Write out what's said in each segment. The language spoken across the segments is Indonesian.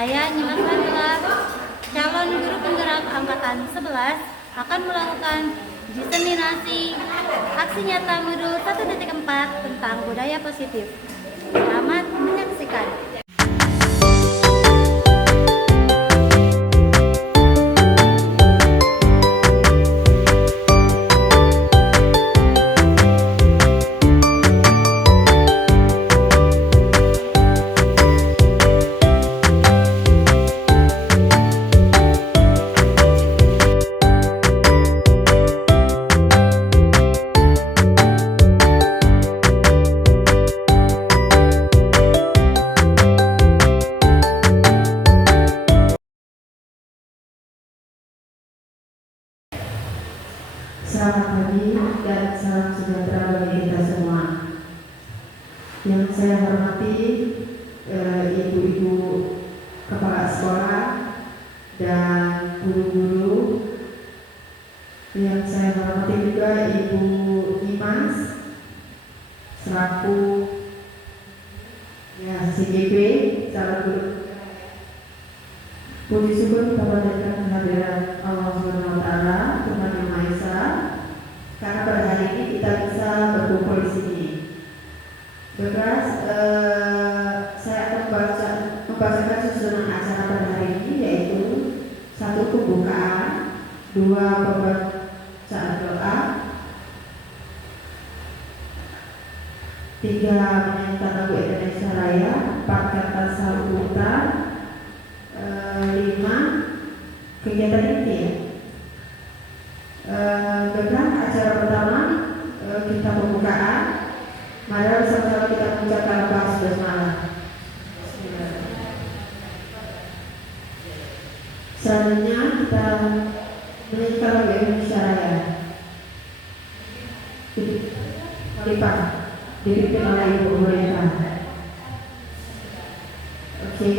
Saya Nyimas Nabila, calon guru penggerak angkatan 11 akan melakukan diseminasi aksi nyata modul 1.4 tentang budaya positif. Selamat menyaksikan. Selamat pagi dan salam sejahtera bagi kita semua. Yang saya hormati ibu-ibu kepala sekolah dan guru-guru. Yang saya hormati juga Ibu Nyimas selaku CGP calon guru. Puji syukur kita panjatkan kehadiran Allah Subhanahu wa Ta'ala, Tuhan Yang Maha Esa, karena pada hari ini kita bisa berkumpul di sini. Saya akan membacakan susunan acara pada hari ini, yaitu 1. Pembukaan, 2. Pembacaan doa, 3. Menyanyikan lagu Indonesia Raya, 4. Kata sambutan, 5. Kegiatan inti ya. Acara pertama kita pembukaan. Mari bersama-sama kita mengucapkan basmalah. Selanjutnya kita menyanyikan lagu Indonesia Raya. Dipimpin oleh Ibu Mereka. Oke.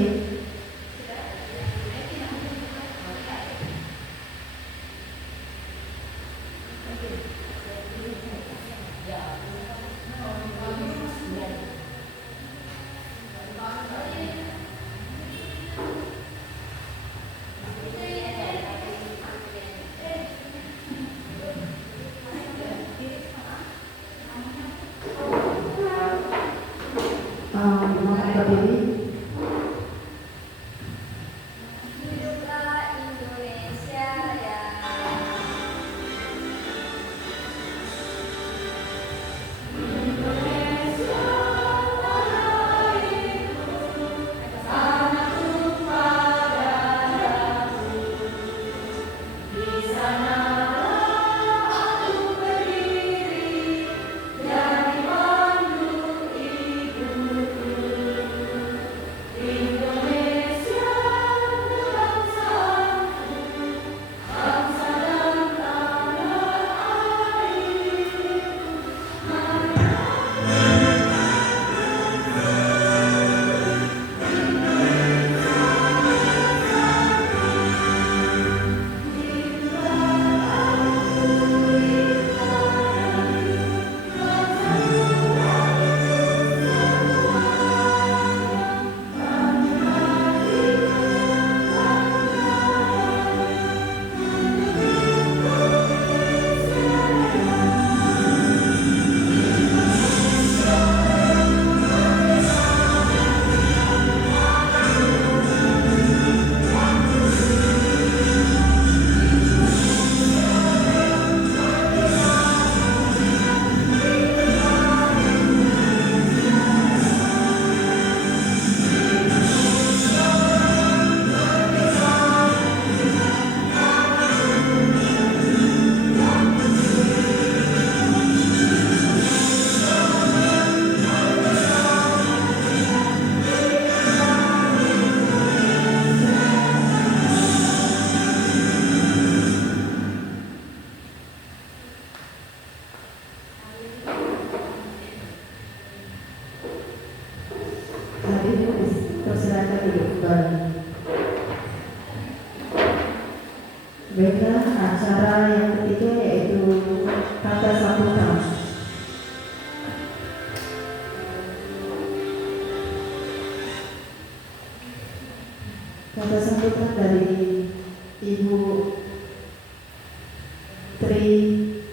Jeffrey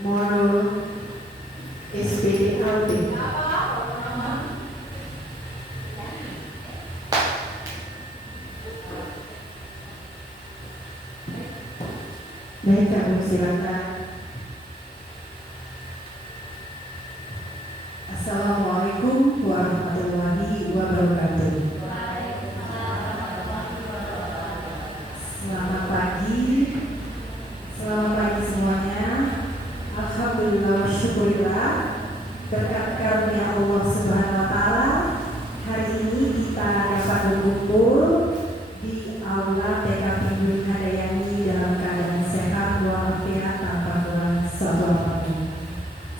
Moro SPD Aldi. Baik, kami silakan. Assalamualaikum warahmatullahi wabarakatuh. Selamat pagi. Selamat pagi semuanya. Alhamdulillah wa syukurillah. Berkat karunia Allah Subhanahu wa taala, hari ini kita dapat berkumpul di aula TKP Budi Handayani dalam keadaan sehat walafiat tanpa kurang suatu apapun.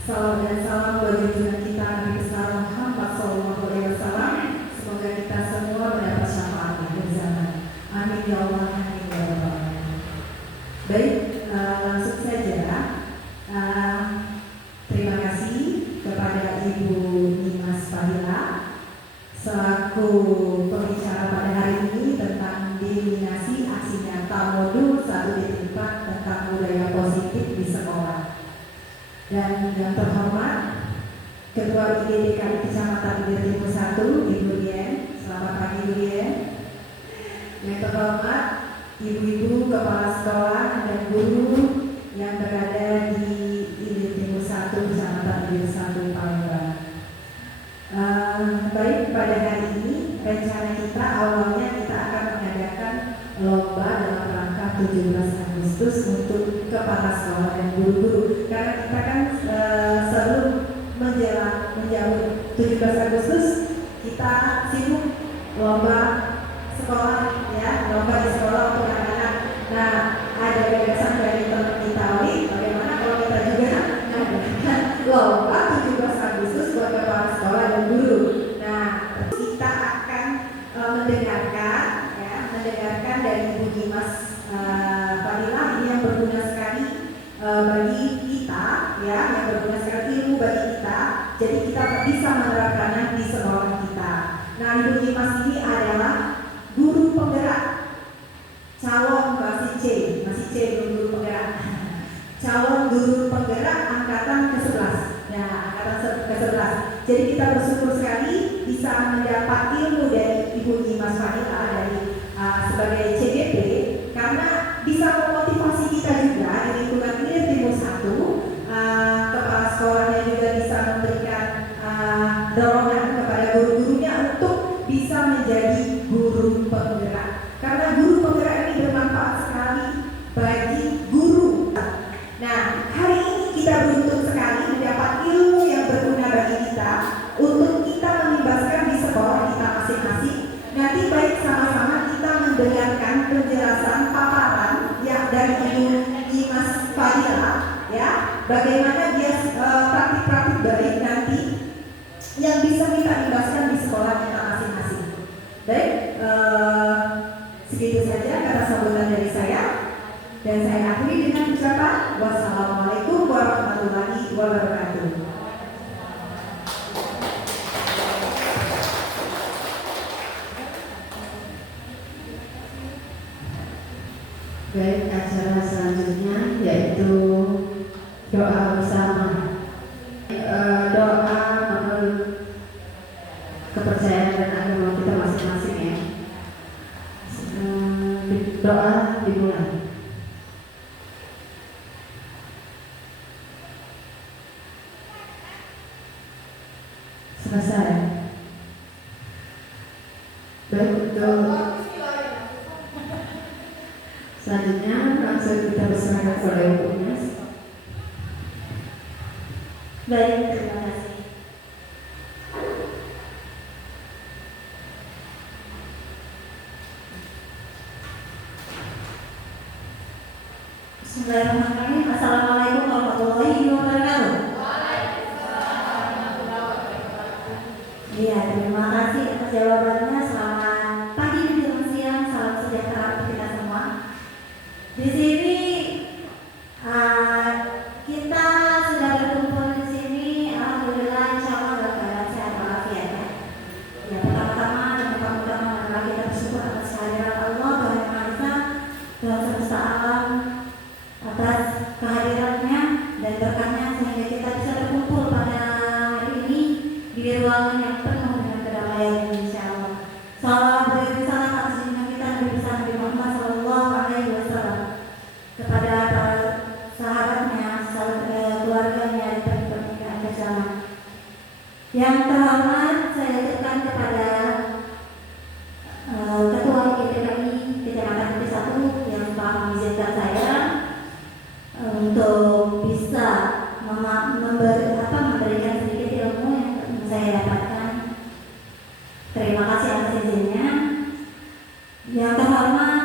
Salam dan salam bagi junjungan kita Nabi besar Muhammad SAW. Semoga kita semua mendapat syafaat akhir zaman. Amin ya Allah, amin ya Rabbal alamin. Baik, langsung saja. Terima kasih kepada Ibu Nimas Fadila selaku pembicara pada hari ini tentang denominasi aksi nyata modul 1.4 tentang budaya positif di sekolah. Dan yang terhormat Ketua IDDKI Kecamatan Bibir Timur 1, Ibu Dien. Selamat pagi Ibu Dien. Yang terhormat ibu-ibu kepala sekolah dan guru yang berada di Bibir Timur 1, Kecamatan Bibir 1, Palembang. Baik, pada hari ini rencana kita awalnya kita akan mengadakan lomba dalam rangka 17 Agustus untuk kepala sekolah dan guru-guru. Karena kita kan sebelum menjauh 17 Agustus kita sibuk lomba sekolah, ya, lomba di sekolah untuk anak-anak. Nah, ada gagasan dari teman kita bagaimana kalau kita juga mengadakan lomba 17 Agustus buat kepala sekolah dan guru. Nah, kita akan mendengarkan dari Ibu Dimas Fadila ini yang berguna sekali bagi kita, ya, yang berguna sekali ilmu bagi kita. Jadi kita bisa menerapkannya di sekolah kita. Nah, Ibu Dimas ini adalah guru penggerak, calon masih C belum guru penggerak, calon guru penggerak angkatan ke-11. Ya, angkatan ke-11. Jadi kita bersyukur sekali bisa mendapat ilmu dari Ibu Dimas Fadila dari sebagai CGP, karena bisa memotivasi kita juga di lingkungan Bibir Timur 1. Kepala sekolahnya juga bisa memberikan dorongan kepada guru-gurunya untuk bisa menjadi guru penggerak, karena guru penggerak ini bermanfaat sekali bagi guru. Nah, hari ini kita beruntung sekali mendapat ilmu yang berguna bagi kita untuk kita mengimbaskan di sekolah kita masing-masing. Nanti baik sama-sama kita mendengarkan penjelasan paparan yang dari Ibu Dimas Fadila, ya, bagaimana dia praktik-praktik baik nanti yang bisa kita imbaskan di sekolah kita masing-masing. Baik, segitu saja kata sambutan dari saya, dan saya akhiri dengan ucapan wassalamualaikum warahmatullahi wabarakatuh. Baik, acara selanjutnya yaitu doa bersama. Doa menurut kepercayaan dan agama kita masing-masing, ya. Doa dimulai. Selesai. Baik, untuk selanjutnya langsung kita berserahkan kepada Ibu Dimas. Baik, terima kasih. Bismillahirrahmanirrahim. Assalamualaikum warahmatullahi wabarakatuh. Iya, terima kasih atas jawabannya. Selamat pagi, menjelang siang, salam sejahtera untuk kita semua. Di sini kita sudah berkumpul di sini. Alhamdulillah, insya Allah dalam keadaan sehat walafiat, ya. Ya, pertama-tama dan utama adalah kita bersyukur atas kehadiran Allah Tuhan Yang Maha Esa, Tuhan semesta alam, atas kehadiran Yang terhormat saya ucapkan kepada Ketua GPKI Kecamatan Bukit Satu yang telah mengizinkan saya untuk bisa memberikan sedikit ilmu yang saya dapatkan. Terima kasih atas izinnya. Yang terhormat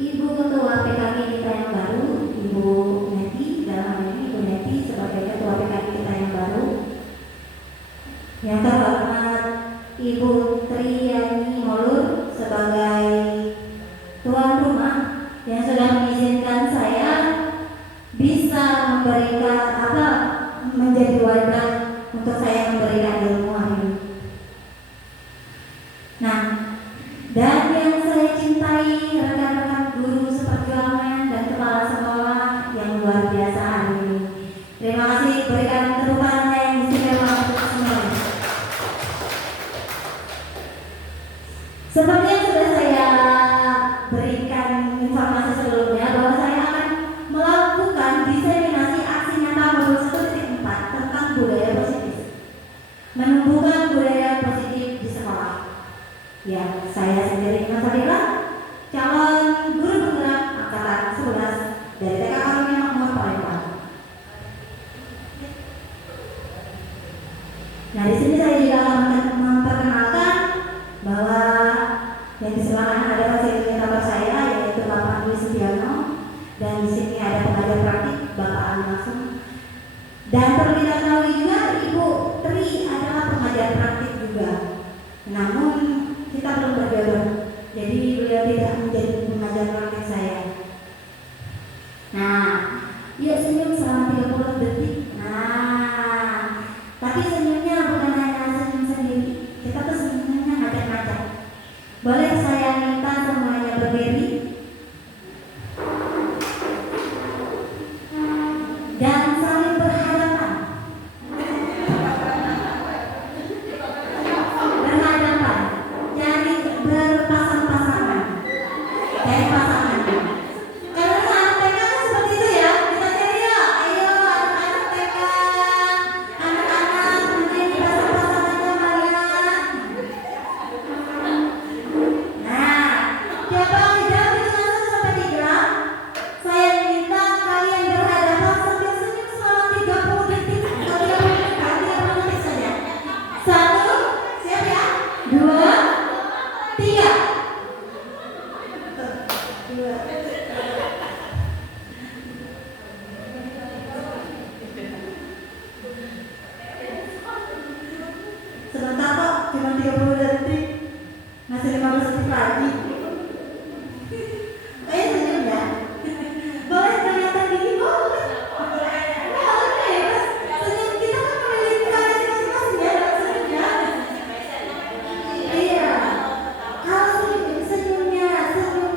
Ibu Ketua PKK kita yang baru, Ibu Neti, dalam hal ini Ibu Neti sebagai Ketua PKK kita yang baru. Yang terhormat Ibu Triani Molur sebagai tuan rumah yang sudah mengizinkan saya bisa menjadi wadah untuk saya memberikan ilmu hari ini. Nah, dan yang saya cintai rekan-rekan guru seperjuangan dan kepala sekolah yang luar biasa hari ini. Terima kasih, berikan tepuk tangan yang istimewa untuk semuanya. Seperti yang sudah saya berikan informasi sebelumnya bahwa saya akan melakukan diseminasi aksi nyata modul 1.4 tentang budaya positif, menumbuhkan budaya positif di sekolah. Ya, saya sendiri Mas Adila, calon guru penggerak angkatan 11 dari TK Karunia Makmur Palembang. Nah, di sini saya juga akan memperkenalkan bahwa yang di sebelah kanan ada fasilitator saya yaitu Bapak Dwi Setiano, dan di sini ada pengajar praktik Bapak Ali langsung. Dan perlu diketahui juga Ibu Tri adalah pengajar praktik juga. Namun kita belum berjodoh, jadi beliau tidak menjadi pengajar praktik saya. Nah, yuk senyum selama 30 detik. Nah, tapi senyumnya bukan hanya senyum sendiri, kita tuh senyumnya ngajak-ngajak. Boleh saya minta semuanya berdiri dan saling berhadapan. Berhadapan, jadi berpasang-pasangan. Dari pasangan. Karena anak TK kan seperti itu ya. Kita cari ya, ayo anak-anak TK, anak-anak menjadi pasang-pasangannya kalian. Nah, coba dijawab dengan 1 sampai 3. Saya minta kalian berhadapan sambil senyum selama 30 detik atau 30 detik, 30 detik saja. 1, siap ya? 2, 3. Sebentar kok, cuma 30 detik. Masih 15 detik lagi. Ayo senyum ya. Boleh kelihatan gini, boleh. Boleh ya, senyum kita kan memiliki variasi masing-masing ya dalam senyumnya. Iya. Kalau senyumnya sangat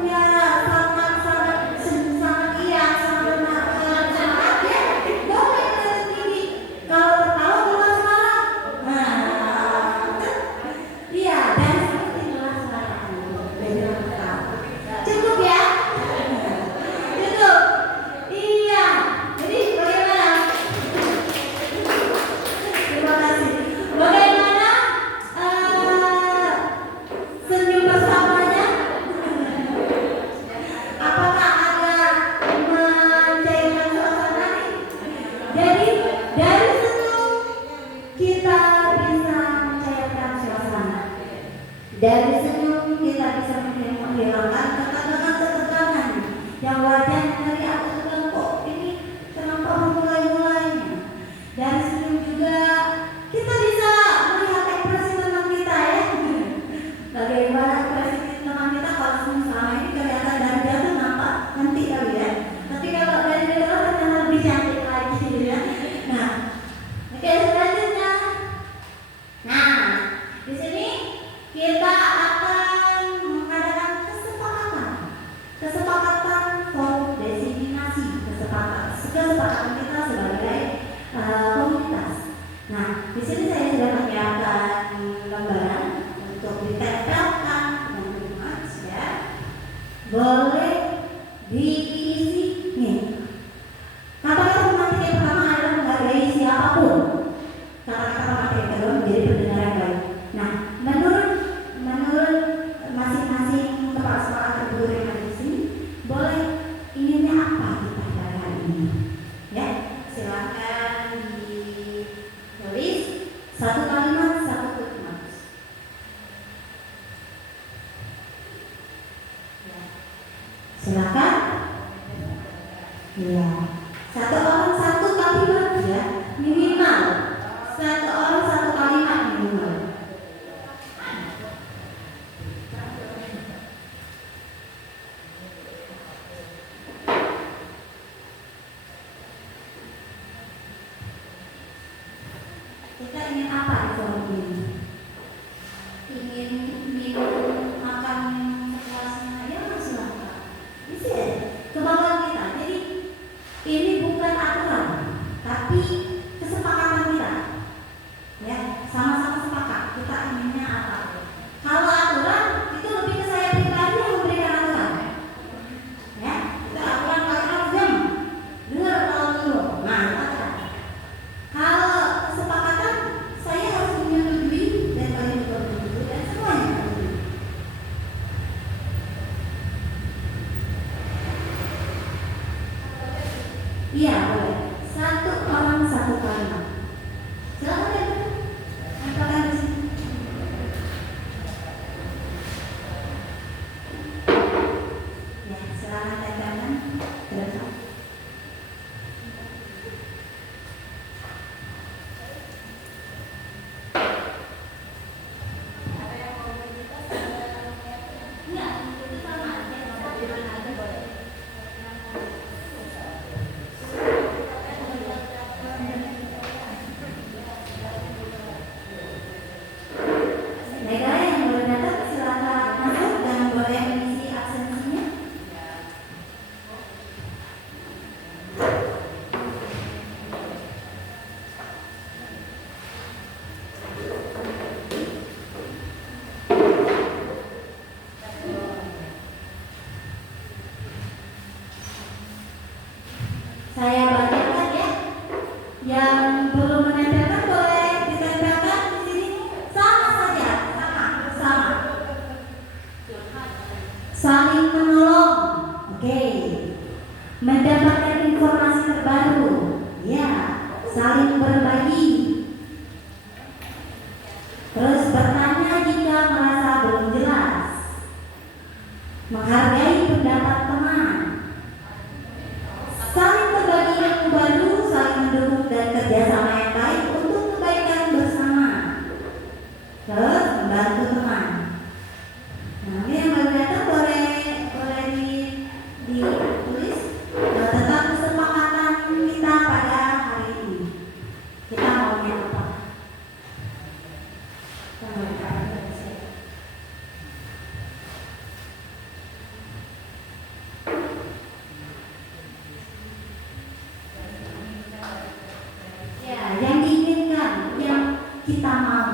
iya, sangat benar, sangat ya, boleh kelihatan tinggi. Kalau tertawa keluar suara. Nah, iya, dan seperti keluar suara. Cukup ya? Cukup. Iya. Jadi bagaimana? Terima kasih. Bagaimana senyum bersamanya? Apakah ada mencairkan suasana nih? Jadi dari senyum kita bisa mencairkan suasana. Dari senyum kita bisa menghilangkan ketegangan-ketegangan yang wajahnya dari atas tegang, kok ini kenapa mulai-mulainya. Dari senyum juga kita bisa melihat ekspresi teman kita ya. Bagaimana ekspresi teman kita kalau senyum selama ini kelihatan dari jauh nampak nanti kali ya. Tapi kalau dari dekat ternyata lebih cantik lagi ya. Nah, oke selanjutnya. Nah, di sini kita akan mengadakan kesepakatan forum desiminasi, kesepakatan kita sebagai komunitas. Nah, di sini saya sudah menyiapkan lembaran untuk ditempelkan teman-teman ya. Boleh diisi nih. Kata-kata pemantik yang pertama adalah menghargai siapapun. Kata-kata pemantik yang kedua menjadi ini. Ya, silakan ditulis satu kalimat, satu kalimat. Ya. Silakan. Ya. Satu orang satu kalimat ya, minimal. Satu orang satu kalimat minimal. Kita ingin apa di forum ini? Ingin minum, makan sepuasnya, ya silakan. Bisa ya? Kemauan kita. Jadi ini bukan aturan, tapi kesepakatan kita. Ya, sama-sama sepakat kita inginnya apa. Kalau aturan itu lebih ke saya pribadi yang memberikan aturan. Ya, itu aturan kalian jam. Dengar kalau dulu. Nah, aturan. Kalau kesepakatan saya harus menyetujui dan kalian juga menyetujui dan semuanya menyetujui. Iya boleh. Satu orang satu kalimat. Silakan ya. Silakan di sini. Ya, silakan tangan ke depan. Iya, itu sama aja. Gimana aja boleh. Negara yang boleh datang silakan masuk dan boleh mengisi absensinya. Saya bacakan ya. Yang belum menempelkan boleh ditempelkan di sini. Sama saja, sama. Saling menolong. Oke. Mendapatkan informasi terbaru. Ya, saling berbagi. Terus bertanya jika merasa belum jelas. Menghargai pendapat teman. Saling berbagi ilmu baru, saling mendukung dan kerjasama yang baik untuk kebaikan bersama. Terus membantu teman. Nah, ini yang baru datang boleh ditulis tentang kesepakatan kita pada hari ini. Kita maunya apa? Kita mau apa? Ya, yang diinginkan, yang kita mau.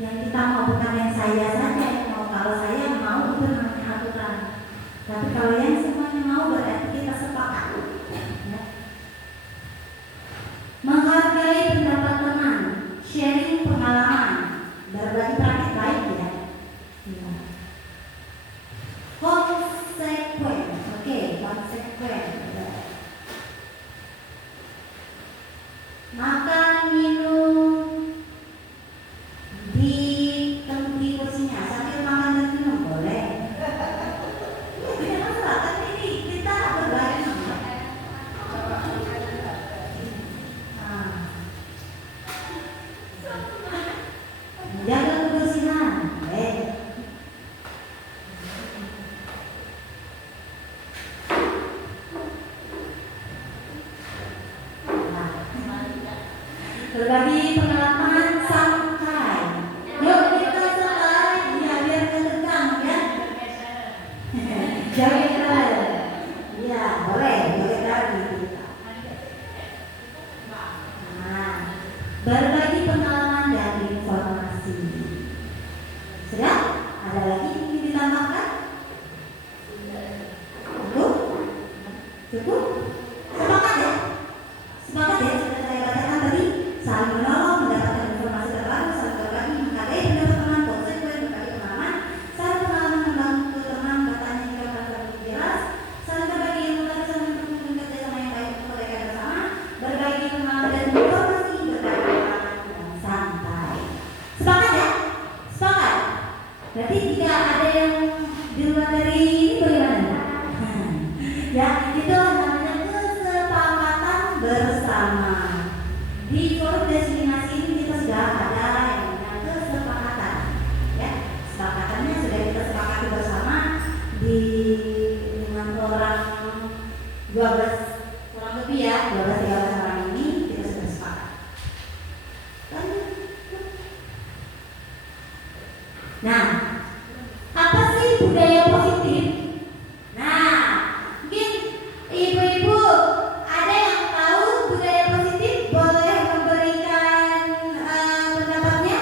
Yang kita mau bukan yang saya saja yang mau. Kalau saya mau itu namanya aturan. Tapi kalau yang semuanya mau berarti kita sepakat. Ya. Menghargai pendapat teman, sharing pengalaman, berbagi praktik baik ya. Ya. Konsekuen, oke, konsekuen. Makan, minum di kursinya sambil makan dan minum boleh. Tidak masalah, kan ini kita berbagi. Jaga kebersihan, boleh. Berbagi pengalaman santai. Yuk kita santai, ya biar ketegang ya. Joget ya boleh joget lagi kita. Nah, berbagi pengalaman dan informasi. Sudah? Ada lagi yang ingin ditambahkan? Cukup? Cukup? Sepakat ya? Sepakat ya? Sudah saya katakan tadi. Saling menolong, mendapatkan informasi terbaru, saling berbagi, menghargai pendapat teman, konsekuen, berbagi pengalaman, saling pengalaman membantu teman, bertanya jika merasa belum jelas, saling berbagi ilmu baru, saling mendukung dan kerjasama yang baik kurang lebih ya 12-13 orang ini kita sudah sepakat. Nah, apa sih budaya positif? Nah, mungkin ibu-ibu ada yang tahu budaya positif, boleh memberikan pendapatnya?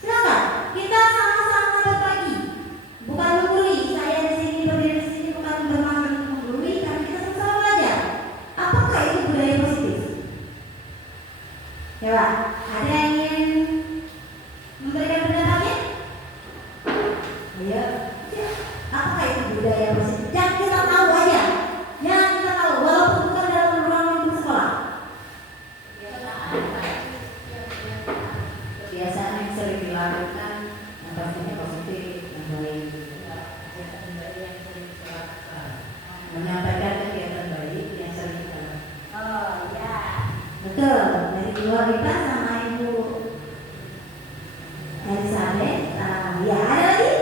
Silakan, kita sama-sama berbagi. Bukan menggurui, saya di sini berdiri di sini bukan bermaksud menggurui, karena kita sama-sama belajar. Apakah itu budaya positif? Coba, ada yang ingin memberikan pendapatnya? Ayo, apakah itu budaya positif? Yang kita tahu aja, yang kita tahu, walaupun bukan dalam ruang lingkup sekolah. Kebiasaan yang sering dilakukan, yang pastinya positif, yang baik. Menyampaikan kegiatan baik yang sering dilakukan. Oh ya, betul. Dari keluarga sama ibu Elizabeth. Ya, ada lagi?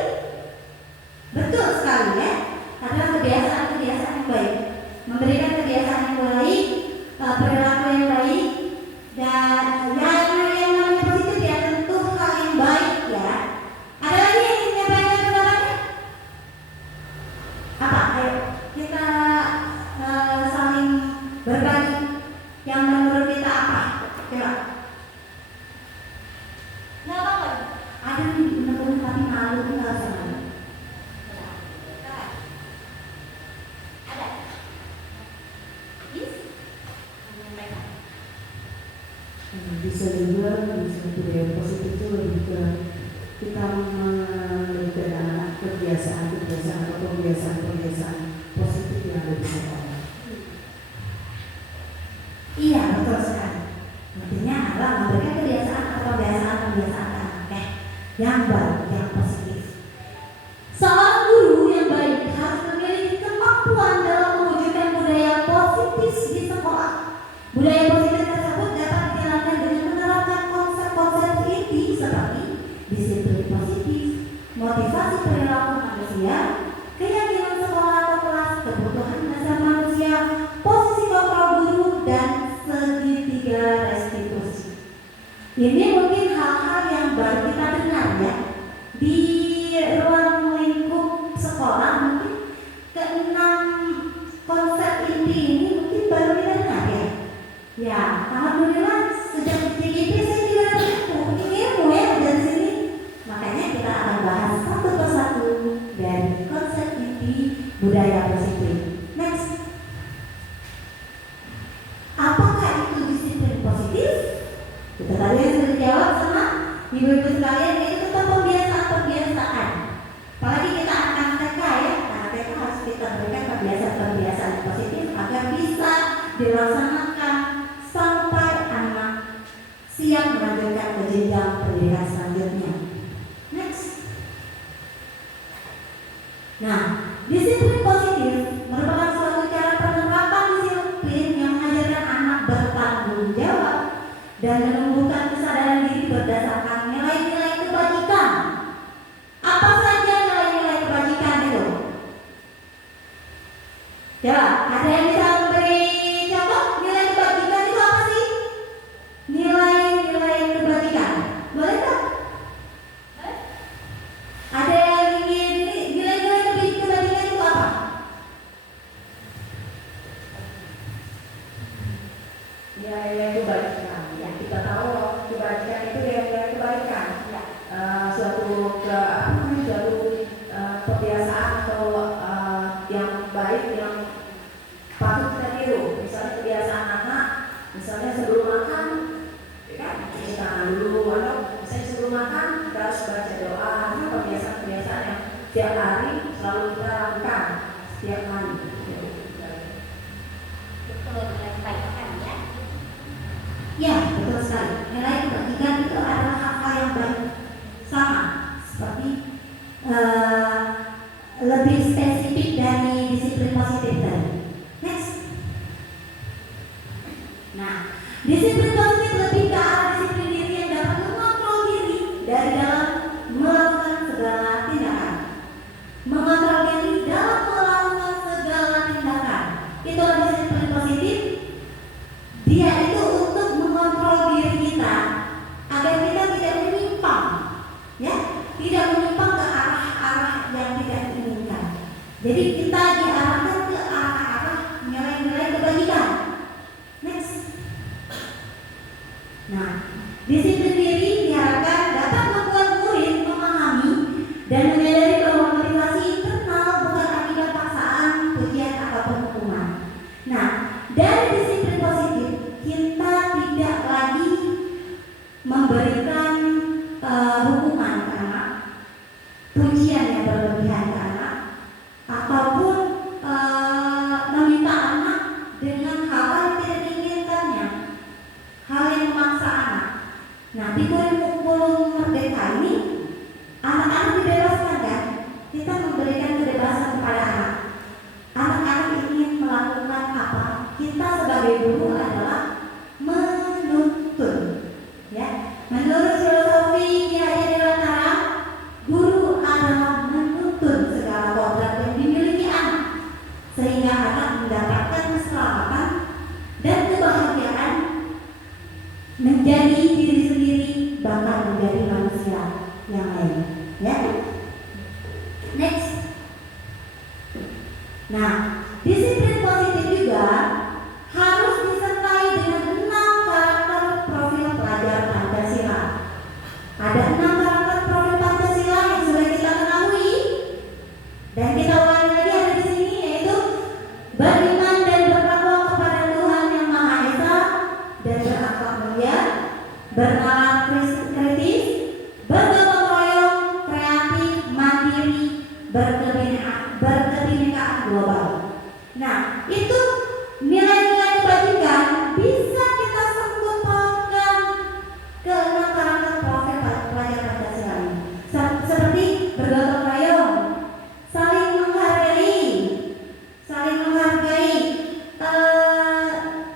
Betul sekali ya. Adalah kebiasaan-kebiasaan yang baik, memberikan kebiasaan yang baik, perilaku yang baik, dan yang namanya positif ya tentu hal yang baik ya. Ada lagi yang ingin menyampaikan pendapatnya? Apa? Ayo kita saling berbagi. Yang menurut kita apa? Coba. Nggak apa-apa. Ada nih benar-benar tapi malu nggak usah malu. Ada. Yes. Bisa juga bisa budaya positif itu lebih ke kita memberikan anak kebiasaan-kebiasaan atau kebiasaan-kebiasaan positif yang ada di sekolah. Iya, betul sekali. Artinya adalah memberikan kebiasaan atau kebiasaan-kebiasaan anak yang baik, yang positif. Seorang guru yang baik harus memiliki kemampuan dalam mewujudkan budaya positif di sekolah. Budaya positif tersebut dapat dijalankan dengan menerapkan konsep-konsep inti seperti disiplin positif, motivasi perilaku manusia, keyakinan sekolah atau kelas, kebutuhan dasar manusia, posisi kontrol guru, dan segitiga restitusi. Ini mungkin hal-hal yang baru kita dengar ya di ruang lingkup sekolah. Mungkin keenam konsep inti ini mungkin baru kita dengar ya. Ya, alhamdulillah sejak di TGP saya juga dapat ilmu ya dari sini. Makanya kita akan bahas satu persatu dari konsep inti budaya positif. Next. Apakah itu disiplin positif? Kita tadi yang sudah dijawab sama ibu-ibu sekalian, yaitu tentang pembiasaan-pembiasaan. Apalagi kita akan TK ya, nah TK harus kita berikan kebiasaan-kebiasaan positif agar bisa dilaksanakan sampai anak siap melanjutkan ke jenjang pendidikan selanjutnya. Next. Nah, disiplin positif merupakan suatu cara penerapan disiplin yang mengajarkan anak bertanggung jawab dan menumbuhkan kesadaran diri berdasarkan nilai-nilai kebajikan. Apa saja nilai-nilai kebajikan itu? Coba, ada yang bisa memberi contoh? Nilai kebajikan itu apa sih? Nilai-nilai kebajikan. Boleh tak? Ada yang ingin nilai-nilai kebajikan itu apa? Nilai-nilai kebaikan. Yang kita tahu kebaikan itu nilai-nilai kebaikan. Ya. Suatu kebiasaan atau yang baik yang patut kita tiru. Misalnya kebiasaan anak, misalnya sebelum makan, ya kan, cuci tangan dulu, atau misalnya sebelum makan kita harus baca doa. Itu kebiasaan-kebiasaan yang tiap hari selalu kita lakukan setiap hari. Betul, nilai kebaikan ya. Ya, betul sekali. Nilai kebajikan itu adalah hal-hal yang baik, sama seperti lebih spesifik dari disiplin positif tadi. Next. Nah, disiplin positif lebih ke arah disiplin diri yang dapat mengontrol diri dari dalam melakukan segala tindakan. Mengontrol diri dalam melakukan segala tindakan. Itulah disiplin positif. Disiplin diri diharapkan dapat membuat murid memahami dan menyadari bahwa motivasi internal bukan akibat paksaan, pujian ataupun hukuman. Nah, dari disiplin positif kita tidak lagi memberikan hukuman ke anak, pujian yang berlebihan ke anak, ataupun meminta anak dengan hal-hal yang tidak diinginkannya, hal yang memaksa anak. Nah, di kurikulum merdeka ini anak-anak dibebaskan kan? Kita memberikan kebebasan kepada anak. Anak-anak ingin melakukan apa? Kita sebagai guru adalah menuntun. Ya, menurut filosofi Ki Hajar Dewantara, guru adalah menuntun segala kodrat yang dimiliki anak sehingga anak mendapatkan keselamatan dan kebahagiaan menjadi diri sendiri, bahkan menjadi manusia yang lain. Ya. Next. Nah, disiplin positif juga harus disertai dengan 6 karakter profil pelajar Pancasila. Ada 6 karakter profil Pancasila yang sudah kita ketahui dan kita ulangi lagi ada di sini, yaitu beriman dan bertakwa kepada Tuhan Yang Maha Esa dan berakhlak mulia, bernalar kritis, bergotong royong, kreatif, mandiri, berkebinekaan global. Nah, itu nilai-nilai kebajikan bisa kita sangkut pautkan ke 6 karakter profil pelajar Pancasila ini. Seperti bergotong royong, saling menghargai,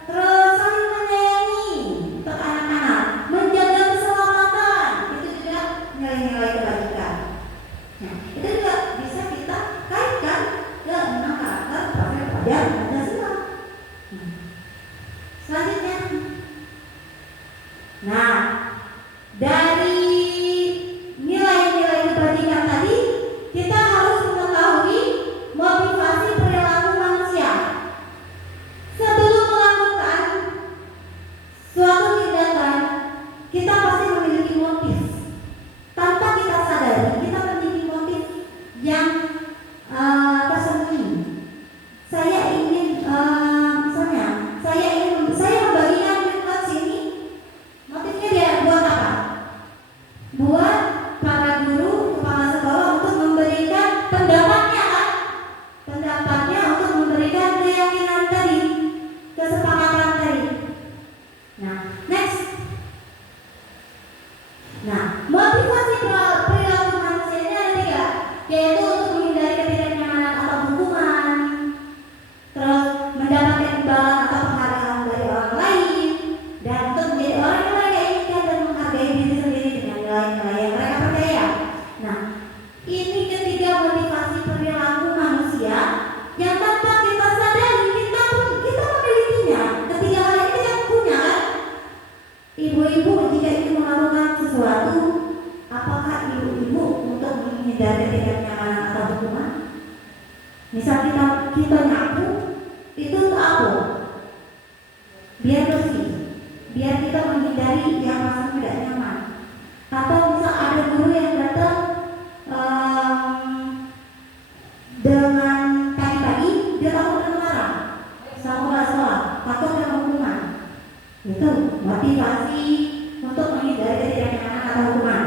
terus saling menyayangi untuk anak-anak, menjaga keselamatan, itu juga nilai-nilai kebajikan. Nah, itu juga bisa kita kaitkan ke 6 karakter profil pelajar Pancasila. Selanjutnya, nah, dari nilai-nilai kebajikan tadi kita harus mengetahui motivasi perilaku manusia. Sebelum melakukan suatu tindakan, kita pasti memiliki motif. Tanpa kita sadari, kita memiliki motif yang tersembunyi. Saya ingin, misalnya, saya membagikan lewat sini. Motifnya dia buat apa? Buat para guru, kepala sekolah untuk memberikan pendapatnya kan? Pendapatnya untuk memberikan keyakinan tadi, kesepakatan tadi. Nah, next. Nah, motivasi perilaku manusia ini ada 3, yaitu untuk menghindari ketidaknyamanan atau hukuman, terus mendapatkan imbalan atau penghargaan dari orang lain, dan untuk menjadi orang yang mereka inginkan dan menghargai diri sendiri dengan nilai-nilai yang mereka percaya. Nah, ini ketiga motivasi perilaku manusia yang tanpa kita sadari kita memilikinya. Ketiga hal ini yang punya kan? Ibu-ibu jika ingin melakukan sesuatu, apakah ibu-ibu untuk menghindari ketidaknyamanan atau hukuman? Misal kita nyapu, itu untuk apa? Biar bersih, biar kita menghindari yang merasa tidak nyaman. Atau misal ada guru yang datang dengan pagi-pagi dia takut dengan marah, sama sekolah, takut dengan hukuman. Itu motivasi untuk menghindari ketidaknyamanan atau hukuman.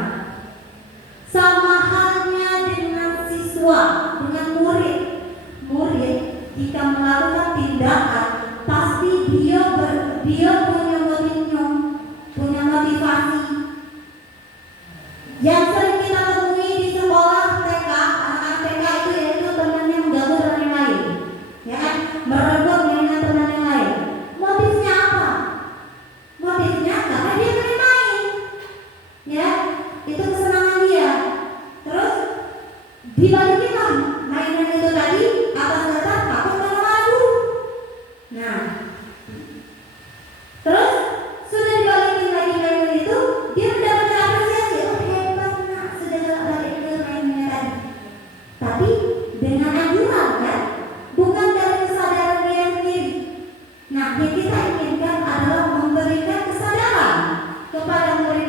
Sama halnya dengan siswa, dengan murid. Murid jika melakukan tindakan pasti dia punya motivasi. Yang sering kita temui di sekolah TK, anak-anak TK itu yaitu temannya mengganggu teman yang lain, ya kan? Merebut dengan teman yang lain. Motifnya apa? Motifnya karena dia main-main, ya, itu kesenangan dia. Terus dibalikin lah mainan itu tadi atas dasar takut sama lagu. Nah, terus sudah dibalikin lagi mainan itu, dia mendapatkan apresiasi. Oh hebat nak, sudah balikin mainannya tadi. Tapi dengan anjuran kan, bukan dari kesadaran dia sendiri. Nah, yang kita inginkan adalah memberikan kesadaran kepada murid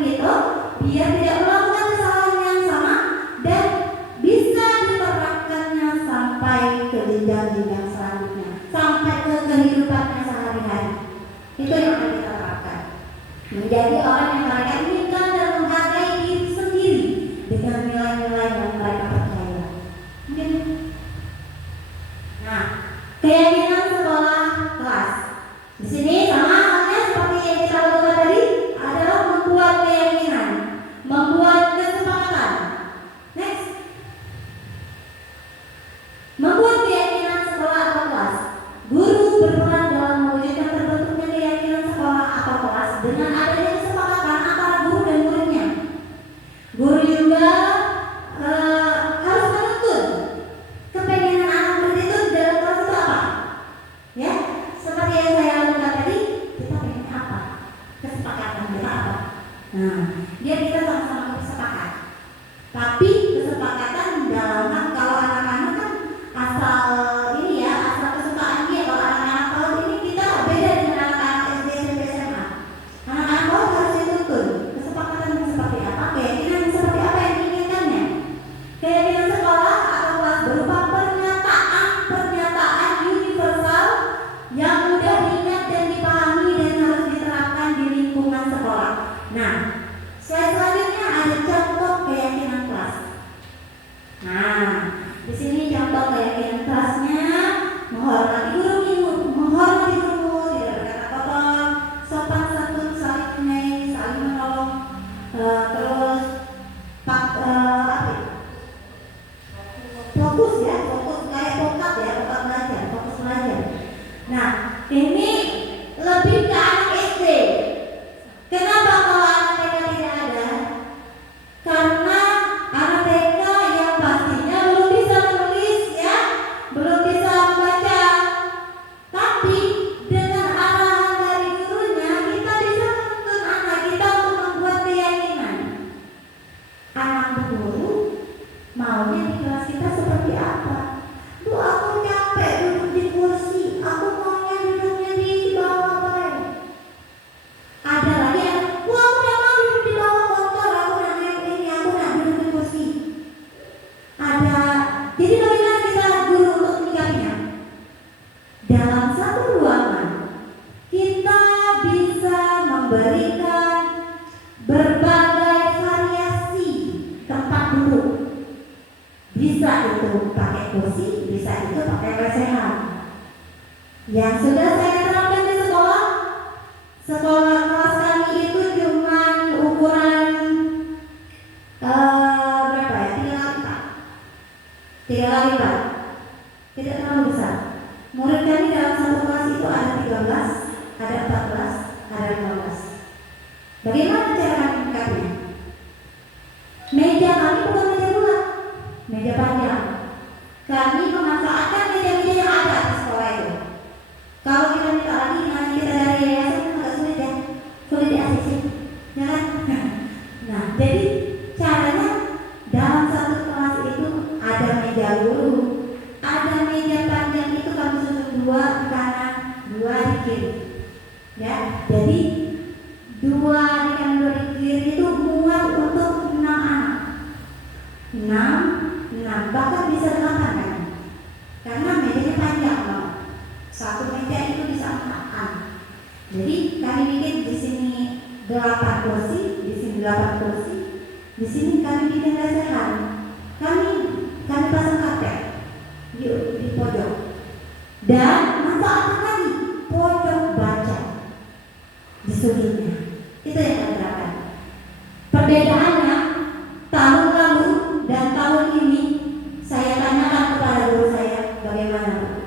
Nah, dia kita sama-sama bersepakat. Tapi kesepakatan dalam kalau anak-anak kan asal ini ya, asal kesukaan dia. Kalau anak-anak PAUD ini kita beda dengan anak-anak SD, SMP, SMA. Anak-anak PAUD harus dituntun kesepakatan seperti apa, keyakinan seperti apa yang diinginkannya. Keyakinan sekolah atau kelas berupa pernyataan universal yang mudah diingat dan dipahami dan harus diterapkan di lingkungan sekolah. Nah, slide selanjutnya ada contoh keyakinan kelas. Nah, di sini contoh keyakinan kelasnya: menghormati guru, tidak berkata kotor, sopan santun, saling menyayangi, saling menolong, terus fokus kayak pokat belajar, fokus belajar. Nah, ini lebih ke anak SD. Kenapa kalau anak TK tidak ada? Karena anak TK yang pastinya belum bisa menulis ya, belum bisa membaca. Tapi dengan arahan dari gurunya, kita bisa menuntun anak kita untuk membuat keyakinan. Anak guru maunya di kelas kita seperti apa? Bu, aku capek duduk di kursi, aku maunya duduknya di bawah baik. Ada lagi yang, bu, aku gak mau duduk di bawah kotor, aku nak naik ini, aku nak duduk di kursi. Ada, jadi bagaimana kita guru untuk menyikapinya? Dalam satu ruangan, kita bisa memberikan berbagai variasi tempat duduk. Bisa itu pakai kursi, bisa itu pakai lesehan. Yang sudah saya terapkan di sekolah kelas kami itu cuma ukuran berapa ya? 3 kali 4, tidak terlalu besar. Murid kami dalam satu kelas itu ada 13, ada 14, ada 15. Bagaimana cara kami menyikapinya? Meja kami bukan meja bulat, meja panjang. Kami memanfaatkan meja-meja yang ada di sekolah itu. Kalau kita minta lagi, nanti kita dari yayasan agak sulit ya, sulit di ACC, ya kan? Nah, jadi caranya dalam satu kelas itu ada meja guru, ada meja panjang itu kami susun 2 di kanan, 2 di kiri. Ya, jadi 2 di kanan, 2 di kiri itu muat untuk 6 anak. 6, bahkan bisa 8 kan? Karena mejanya panjang loh. Satu meja itu bisa 4. Jadi kami bikin di sini 8 kursi, di sini 8 kursi, di sini kami bikin lesehan. Kami pasang karpet di pojok. Dan manfaatkan lagi pojok baca di sudutnya. Itu yang kami terapkan. Perbedaannya tahun lalu dan tahun ini, saya tanyakan kepada guru saya, bagaimana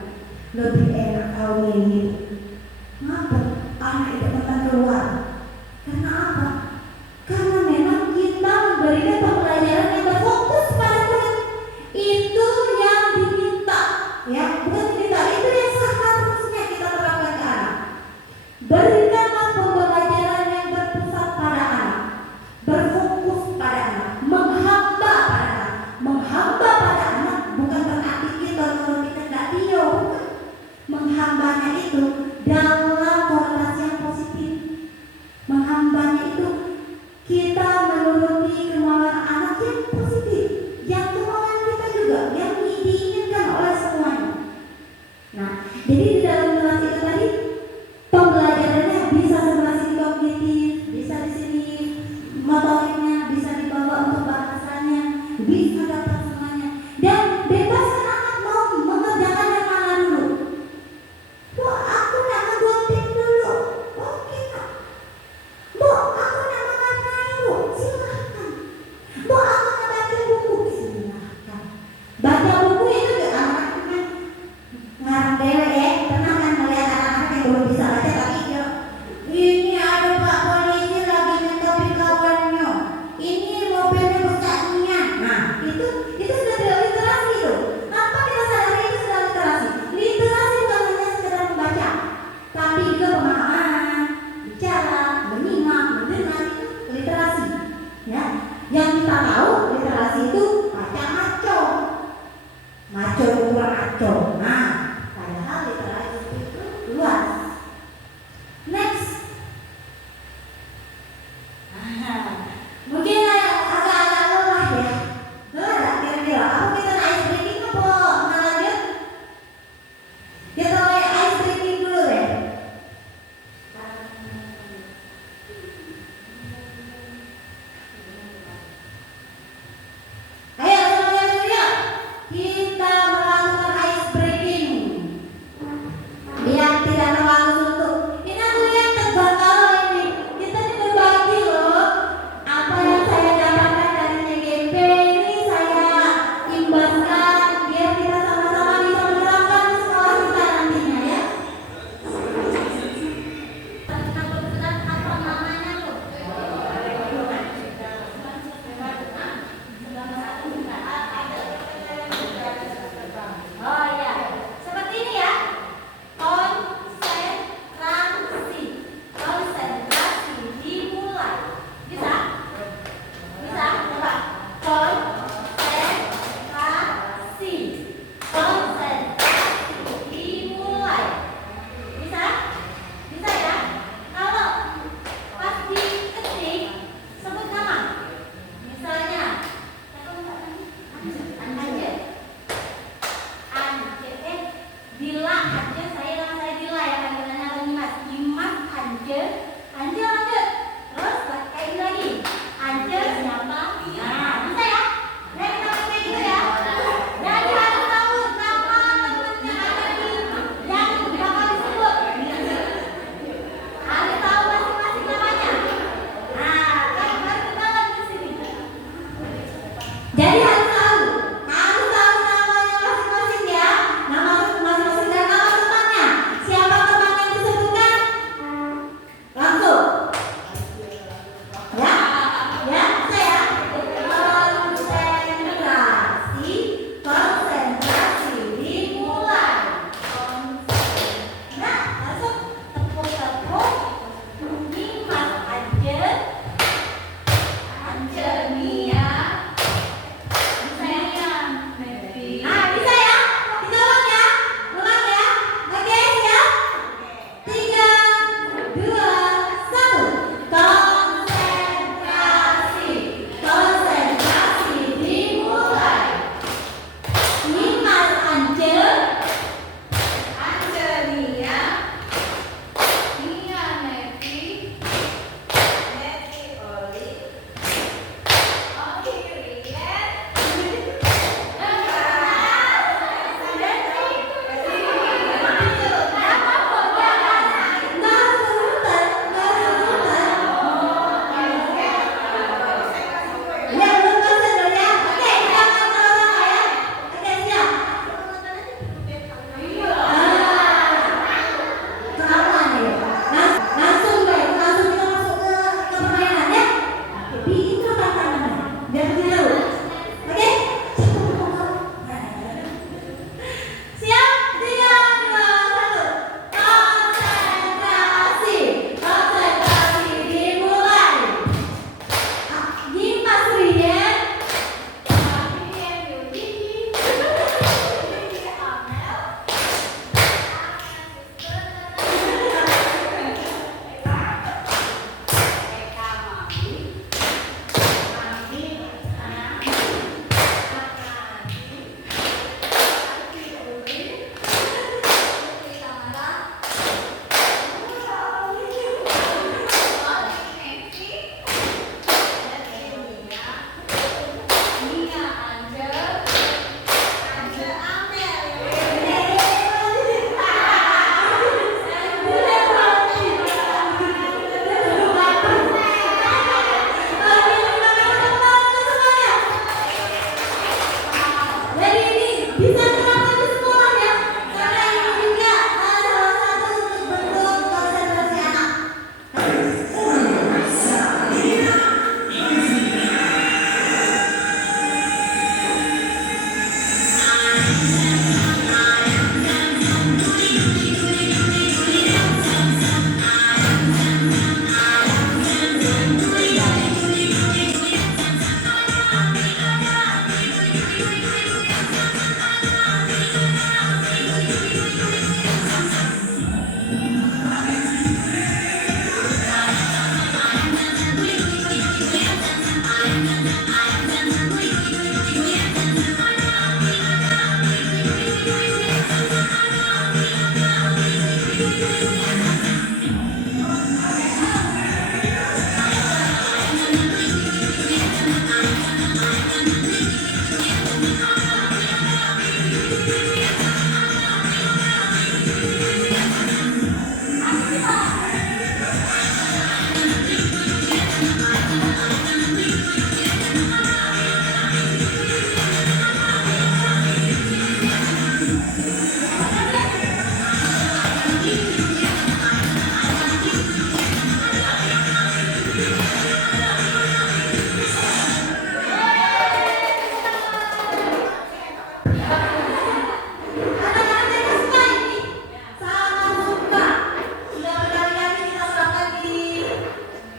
lebih enak tahun ini? Kenapa anak itu tentang keluar? Karena apa? Karena memang kita memberikan pembelajaran yang berfokus pada murid. Itu yang diminta, ya, bukan diminta, itu yang seharusnya kita terapkan ke anak. Berikanlah pembelajaran yang berpusat pada anak, berfokus pada anak, menghamba pada anak. Menghamba pada anak bukan berarti kita kalau kita tidak dia, bukan. Menghambanya itu dalam konotasi yang positif. kita tahu literasi itu baca maco. Maco itu kurang maco. Nah, padahal literasi itu luas. Next. Mungkin agak-agak lelah ya. Lelah nggak kira-kira? Apa kita ice breaking apa? Nah, lanjut. Kita mulai ice breaking dulu ya. Ayo semuanya dulu yuk. Kita melakukan ice breaking. Biar tidak terlalu suntuk. Ini aku lihat tegang kalau ini. Kita ini berbagi loh. Apa yang saya dapatkan dari CGP ini saya imbaskan biar kita sama-sama bisa menerapkan di sekolah kita nantinya ya. Apa namanya tuh? Oh iya, seperti ini ya. Konsentrasi dimulai. Bisa? Bisa? Coba. Konsentrasi dimulai. Bisa? Bisa ya? Kalau pas diketik sebut nama. Misalnya Dila aja, nama saya Dila ya, panggilannya Dimas. Dimas Anje lanjut. Terus kayak gini lagi. Anje siapa? Nah, bisa ya? Nah, kita pakai gitu ya. Jadi harus tahu nama temannya ada di yang bakal disebut. Harus tahu masing-masing namanya. Nah, kan baru ketahuan di sini. Jadi harus tahu namanya masing-masing ya. Nama masing-masing dan nama temannya. Siapa teman yang disebutkan? Langsung. Ya, ya, saya. Konsentrasi dimulai. Nah, langsung tepuk-tepuk. Dimas Anjenia. Ah, bisa ya? Ditolong ya? Ulang ya? Oke, siap? 3, 2, 1. Konsentrasi dimulai. Dimas Anjenia. Nia Nevi. Oli.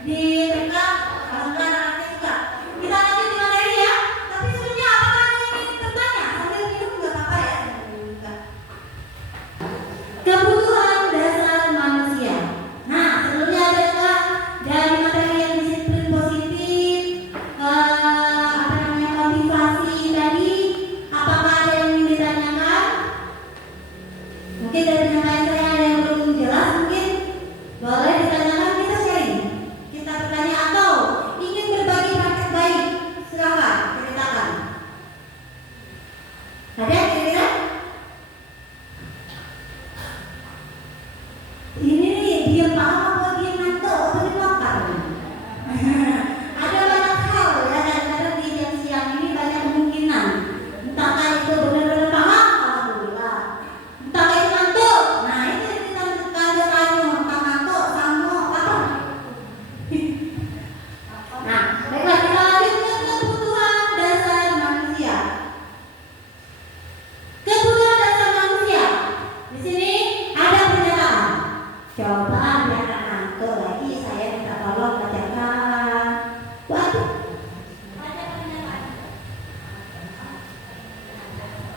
diterka, kalau enggak anaknya suka. Kita lanjut di materi ya. Tapi sebelumnya apakah ingin bertanya sambil minum nggak apa-apa ya? Enggak. Kebutuhan dasar manusia. Nah, sebelumnya adalah dari materi yang disiplin positif, motivasi tadi, apakah ada yang ingin ditanyakan? Mungkin dari penyampaian saya ada yang belum jelas, mungkin boleh ditanyakan, kita sharing, kita bertanya atau ingin berbagi praktek baik, silakan ceritakan. Ada kira-kira? Ini nih diam paham apa diam ngantuk apa dimakan? Ada banyak hal ya, kadang-kadang di jam siang ini banyak kemungkinan. Entahkah itu benar-benar paham, alhamdulillah. Entahkah itu ngantuk, nah itu yang kita tanda tanya, entah ngantuk, sama apa? Nah, baiklah kita lanjut ke kebutuhan dasar manusia. Kebutuhan dasar manusia. Di sini ada pernyataan. Coba biar ngantuk lagi, saya minta tolong bacakan. Waduh.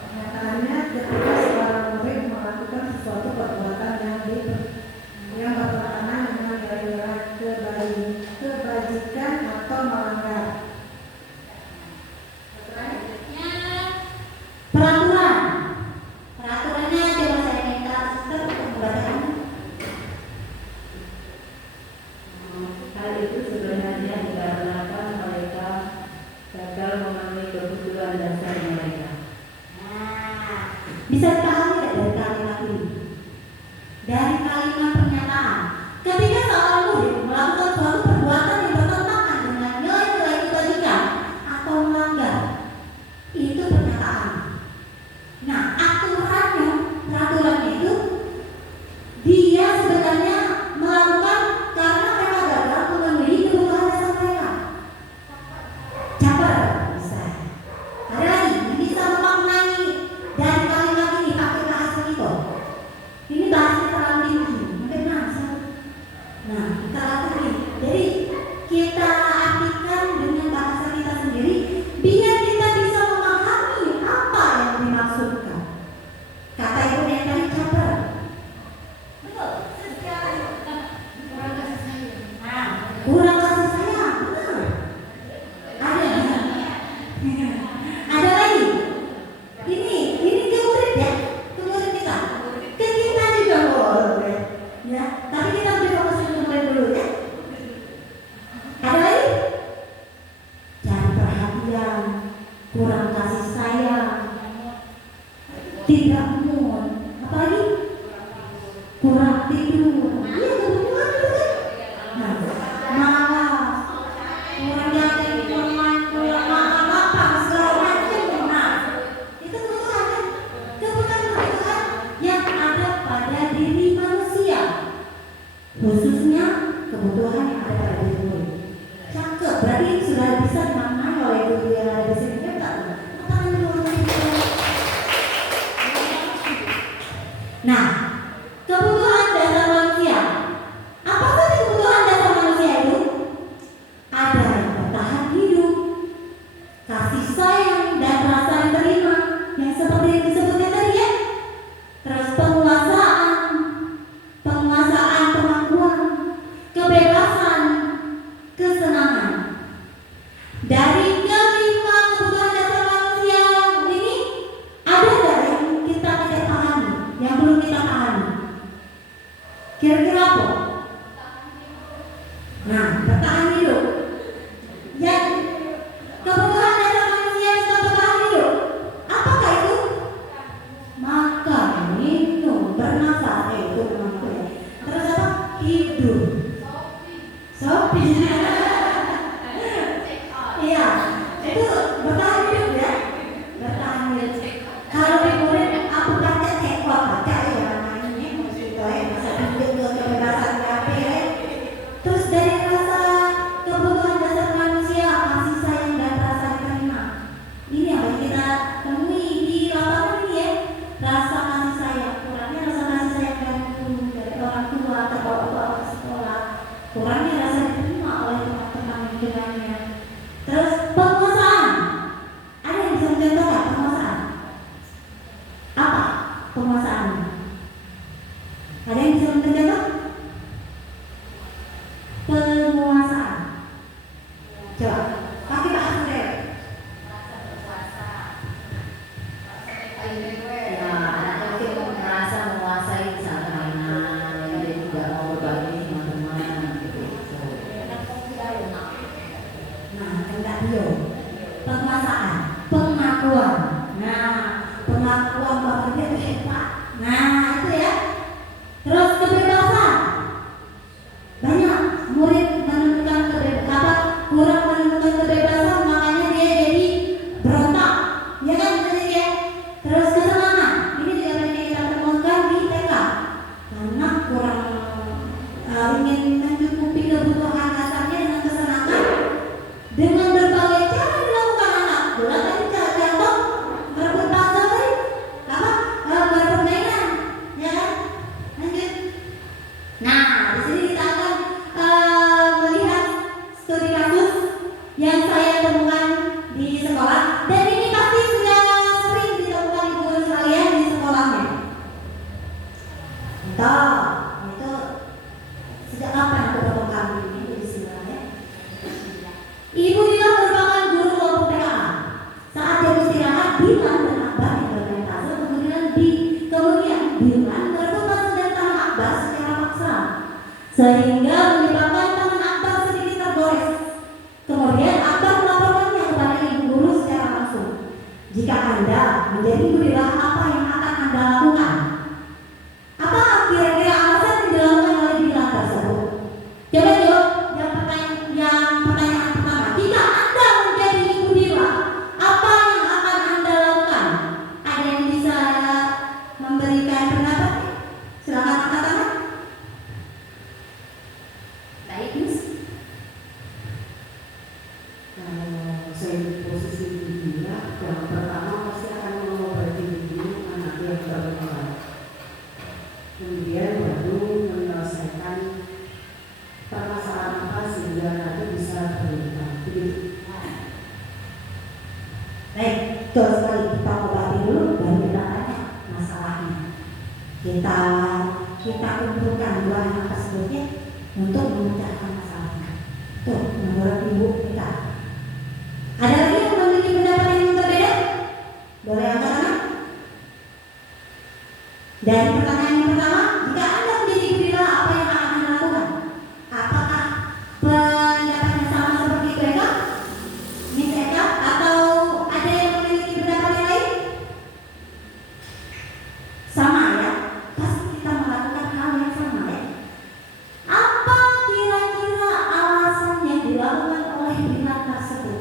Kenyataannya ketika seorang murid melakukan sesuatu perbuatan yang bertentangan dengan nilai-nilai kebajikan atau melanggar Peraturan. Peraturannya coba saya minta suster membacakan. Hal itu sebenarnya dikarenakan mereka gagal memenuhi kebutuhan dasar mereka. Nah, bisa dipahami tidak dari kalimat ini? Dari kalimat pernyataan, ketika seorang murid melakukan suatu perbuatan yang bertentangan dengan nilai-nilai kebajikan atau melanggar, itu pernyataan. Nah, peraturannya itu dia sebenarnya melakukan karena mereka gagal memenuhi kebutuhan dasar mereka. Caper bisa. Ada lagi yang bisa memaknai dari kalimat ini pakai bahasa itu. Ini bahasa terlalu tinggi, mungkin bahasa. Nah, kita latih. Jadi kita artikan dengan bahasa kita sendiri, biar kita bisa memahami apa yang dimaksudkan. Kata ibu yang tadi caper. Betul. Nah, kurang kasih sayang, benar. Ada lagi. Ini ke murid ya, ke murid kita. Ke kita juga boleh. Ya, tapi kita beri fokus ke murid dulu ya. Ada lagi? Cari perhatian, kurang kasih sayang, tidak mood, apa lagi? Kurang tidur. Iya, kebetulan itu kan. Nah, malas, kurang jaga, kurang main, kurang makan apa, segala macam. Nah, itu kebutuhan kan? Kebutuhan yang ada pada diri manusia, khususnya kebutuhan yang ada pada diri murid. Cakep, berarti sudah bisa dimaknai oleh guru yang ada di sini kan? Tangan dulu. Nah, kebutuhan dasar manusia. Apa saja kebutuhan dasar manusia itu? Ada yang bertahan hidup, kasih sayang dan rasa diterima, yang seperti yang disebutkan tadi ya. Terus penguasaan, pengakuan, kebebasan, kesenangan. Dari kelima kebutuhan dasar manusia ini, ada nggak yang kita tidak pahami, yang belum kita pahami? Kira-kira apa? Nah, bertahan hidup. Yang kebutuhan dasar manusia yang bisa bertahan hidup, apakah itu? Makan, minum, bernafas, itu mampu. Terus apa? Hidup. Sopi. Iya, itu bertahan hidup ya. Bertahan hidup. Kalau di murid aku baca ekor baca ya namanya maksudnya masa hidup ke kebebasan kafe. Terus dari rasa kebutuhan dasar manusia, kasih sayang dan rasa diterima. Ini yang kita temui di lapangan ini ya. Rasa kasih sayang, kurangnya rasa kasih sayang dari orang tua atau bapak-bapak sekolah, kurangnya rasa diterima penguasaan. Coba pakai bahasa Korea. Ya, anaknya mungkin merasa menguasai saat mainan, dia juga mau berbagi sama teman gitu. Nah, enggak dia. Penguasaan, pengakuan. Nah, pengakuan bahwa dia hebat. Nah, itu ya. Terus kebebasan. Banyak murid menemukan kebebasan, kurang menemukan kebebasan, makanya dia jadi berontak. Ya kan, jadi ya. Terus kesenangan. Ini juga banyak kita temukan di TK. Karena kurang ingin mencukupi kebutuhan dasarnya dengan kesenangan dengan berbagai cara dilakukan anak. Bola tadi contoh merebut puzzle tadi, apa berpermainan, ya kan? Lanjut. Nah, di sini kita akan melihat studi kasus yang saya temukan di sekolah, dan ini pasti sudah sering ditemukan di guru sekalian di sekolahnya. Entah itu sejak kapan ketemukan ini di sini ya. Ibu Dila merupakan guru kelompok PKA. Saat jam istirahat, Dilan dan Akbar yang bermain puzzle, kemudian Dilan merebut puzzle dari tangan Akbar secara paksa, sehingga menyebabkan tangan Akbar sedikit tergores. Kemudian Akbar melaporkannya kepada ibu guru secara langsung. Jika Anda menjadi ibu Dila, apa yang akan Anda lakukan? Apa kira-kira alasan yang dilakukan oleh Dilan tersebut? Coba jawab yang pertanyaan pertama. Jika Anda menjadi ibu Dila, apa yang akan Anda lakukan? Ada yang bisa memberikan pendapat? Silakan angkat tangan. Baik, Miss. Kalau saya di posisi dia, yang pertama pasti akan mengobati dulu anak yang bermasalah. Kemudian baru menyelesaikan permasalahan apa sehingga nanti bisa terlibat. Begitu. Baik, betul sekali. Kita obati dulu, baru kita tanya masalahnya. Kita kumpulkan dua anak tersebutnya untuk memecahkan masalahnya. Tuh, menurut ibu kita. Ada lagi yang memiliki pendapat yang berbeda? Boleh angkat tangan? Dari pertanyaan yang pertama, jika Anda menjadi ibu Dila, apa yang akan Anda lakukan? Apakah pendapatnya sama seperti mereka, Miss Eka, atau ada yang memiliki pendapat yang lain? Sama ya, pasti kita melakukan hal yang sama ya. Apa kira-kira alasan yang dilakukan oleh Dila tersebut?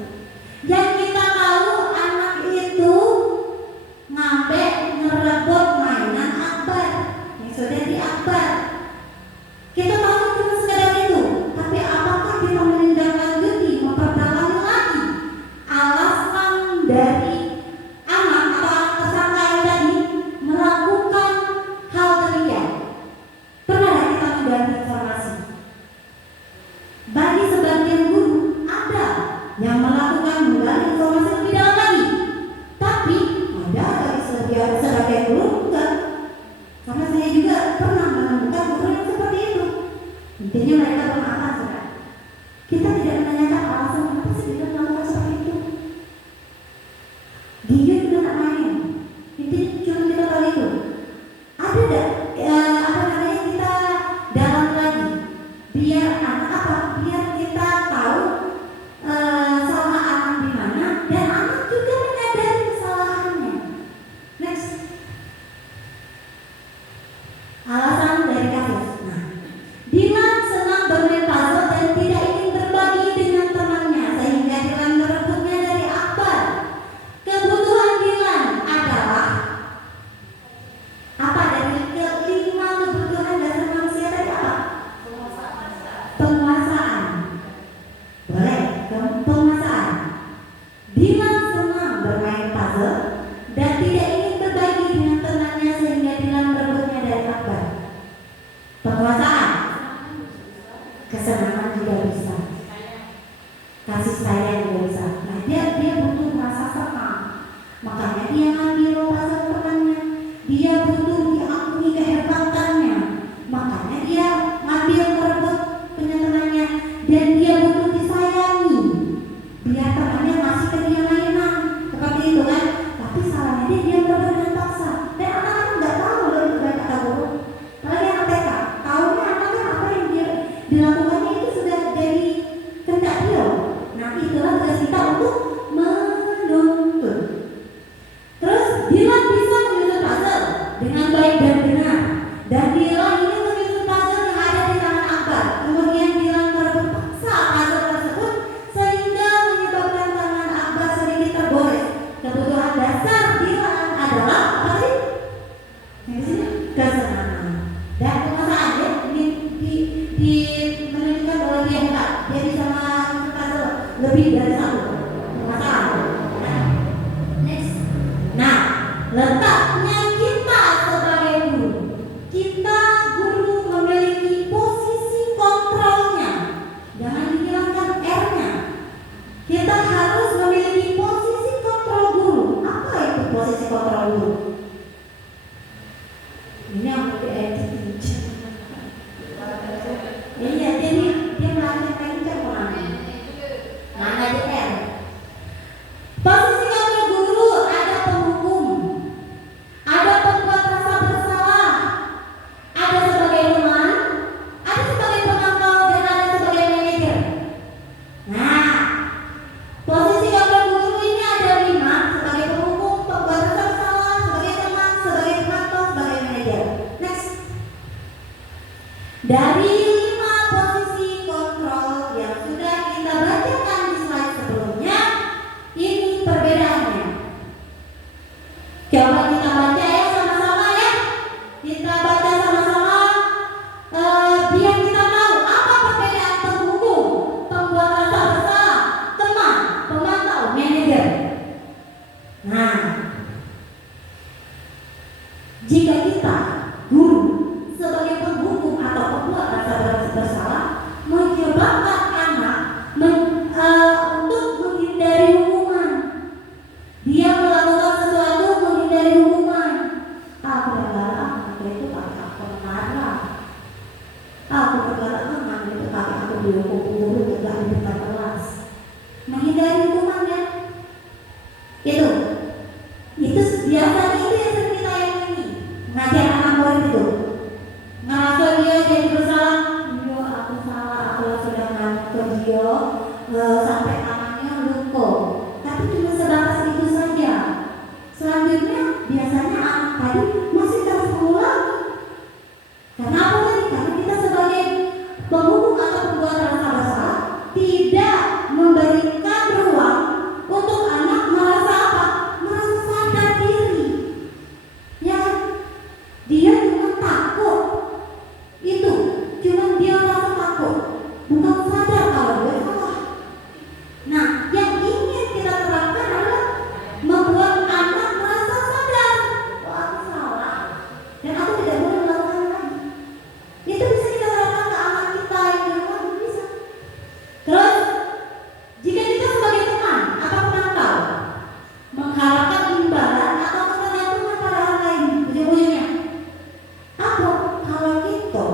Yang kita tahu anak itu ngambil ngerebut mainan Akbar yang sudah di Akbar. Kita tahu cuma sekedar itu, tapi apakah kita menindaklanjuti, memperdalam lagi alasan dari anak atau anak tersangka yang tadi melakukan hal demikian? Pernah tidak kita menggali informasi? Bagi sebagian guru ada yang melakukan menggali informasi lebih dalam lagi, tapi ada bagi sebagian guru enggak. Karena saya juga pernah menemukan guru yang seperti itu. Intinya mereka bermakan, saudara. Kita tidak menanyakan alasan kenapa sih dia melakukan seperti itu. Dia juga tak main. Intinya cuma kita tahu itu. Ada tidak kita dalam lagi biar anak apa? Biar kita tahu salah anak di mana, dan anak juga menyadari kesalahannya. Next. Alasan dari kasus. Nah, Dilan senang bermain puzzle dan tidak ingin berbagi dengan temannya, sehingga Dilan merebutnya dari Akbar. Kebutuhan Dilan adalah apa? Dari kelima kebutuhan dasar manusia tadi apa? Penguasaan. Boleh, penguasaan. Dilan senang bermain puzzle dan tidak ingin berbagi dengan temannya, sehingga Dilan merebutnya dari Akbar. Penguasaan, kesenangan juga bisa, kasih sayang juga bisa. Nah, dia butuh merasa senang, makanya dia ngambil puzzle temannya. Dia butuh diakui kehebatannya, makanya dia ngambil merebut punya temannya. dan dia butuh disayangi. Biar temannya ngasih ke dia mainan, seperti itu kan. Tapi salahnya dia berbuat dengan paksa. Dan anak-anak nggak tahu loh itu baik atau buruk. Apalagi anak TK, tahunya anaknya apa yang dia dilakukannya itu sudah jadi kehendak dia. Nah itulah tugas kita untuk menuntun. Terus Dylan bisa menyusun puzzle dengan baik dan benar. Dan Dylan ini menyusun puzzle yang ada di tangan Akbar. Kemudian Dylan merebut paksa puzzle tersebut sehingga menyebabkan tangan Akbar sedikit tergores. Kebutuhan dasar Dylan adalah apa sih? Yang di sini kesenangan. Dan penguasaan ya menunjukkan bahwa dia hebat. Dia bisa menyusun puzzle lebih dari satu. Penguasaan. Next. Nah, letaknya kita sebagai guru. Kita guru memiliki posisi kontrolnya. Jangan dihilangkan R-nya. Kita harus memiliki posisi kontrol guru. Apa itu posisi kontrol guru? Ini yang mau diedit. Iya, jadi dia melakukan kayak mana aja R. Posisi kontrol guru ada penghukum, ada pembuat rasa bersalah, ada sebagai teman, ada sebagai penonton, dan ada sebagai manajer. Nah, posisi kontrol guru ini ada 5, sebagai penghukum, pembuat rasa bersalah, sebagai teman, sebagai penonton, sebagai manajer. Next. Dari 5 posisi kontrol yang sudah kita bacakan di slide sebelumnya, ini perbedaannya. Coba kita baca ya sama-sama ya. Kita baca sama-sama biar kita tahu apa perbedaan penghukum, pembuat rasa bersalah, teman, pemantau, manajer. Nah, jika kita guru sebagai penghukum atau pembuat rasa bersalah menyebabkan anak untuk menghindari hukuman. Dia melakukan sesuatu menghindari hukuman. Aku bergalak, itu pakai aku marah. Aku bergalak, itu pakai aku dihukum guru juga di kelas. Menghindari hukuman ya. Itu biasanya itu yang sering kita yang ini ngajar anak murid itu. Ngerasa dia jadi bersalah. Yo, aku salah, aku sudah ngatur dia sampai tangannya luka. Tapi cuma sebatas itu saja. Selanjutnya biasanya anak tadi masih terus mengulang. Karena apa tadi? Karena kita sebagai penghukum atau pembuat rasa bersalah tidak memberikan ruang untuk anak merasa apa? Merasa sadar diri. Ya, dia cuma takut. Itu cuma dia merasa takut, bukan sadar kalau dia salah. Nah, yang ingin kita terapkan adalah membuat anak merasa sadar, oh aku salah dan aku tidak boleh melakukan lagi. Itu bisa kita terapkan ke anak kita yang di rumah, bisa. Terus, jika kita sebagai teman atau penantau mengharapkan imbalan atau ketergantungan pada orang lain, ujung-ujungnya apa? Kalau kita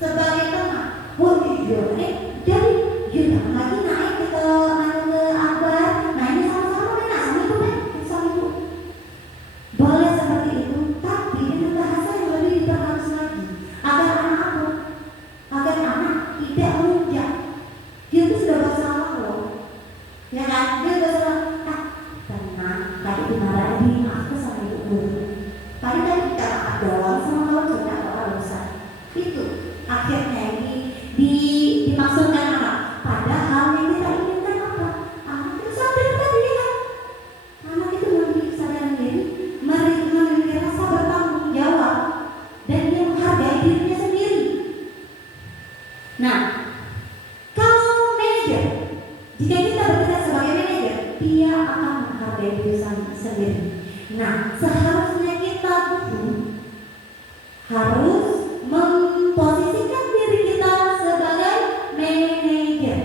sebagai teman, jadi jangan lagi naik ke Akbar, naiknya sama-sama enak sama ibu kan, sama ibu. Boleh seperti itu, tapi dengan bahasa yang lebih diperhalus lagi, agar anak apa? Agar anak tidak menunjuk. Dia tuh sudah bersalah loh, ya kan? Dia sudah salah. Tenang, tadi dimarahin aku sama ibu guru. Tadi kita angkat doang sama kalau sudah apa dosa. Itu akhirnya ini dimaksudkan apa? Padahal yang kita inginkan apa? Anak itu sadar tadi kan? Anak itu memiliki kesadaran diri, memiliki rasa bertanggung jawab, dan dia menghargai dirinya sendiri. Nah, kalau manajer, jika kita bekerja sebagai manajer, dia akan menghargai diri sendiri. Nah, seharusnya kita harus memposisikan diri kita sebagai manajer,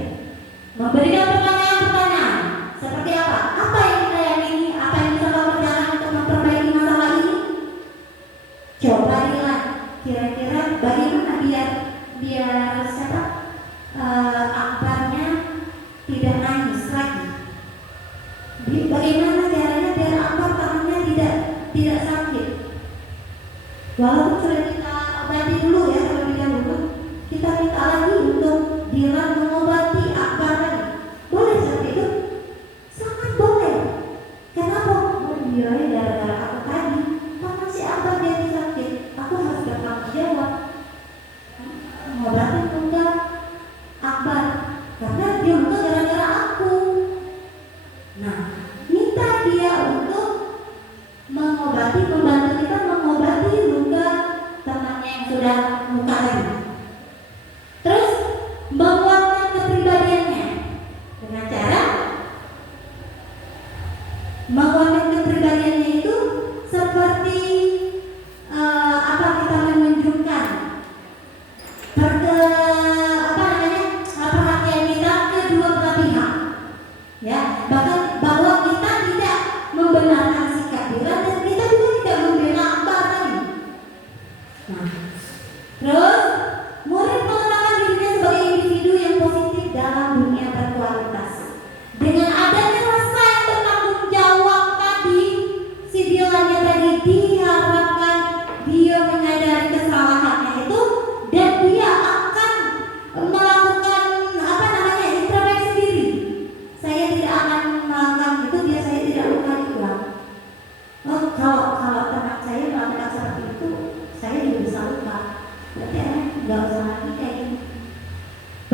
memberikan pertanyaan-pertanyaan seperti apa? Apa yang kita yakini? Apa yang bisa kamu kerjakan untuk memperbaiki masalah ini? Coba lihat, kira-kira bagaimana biar siapa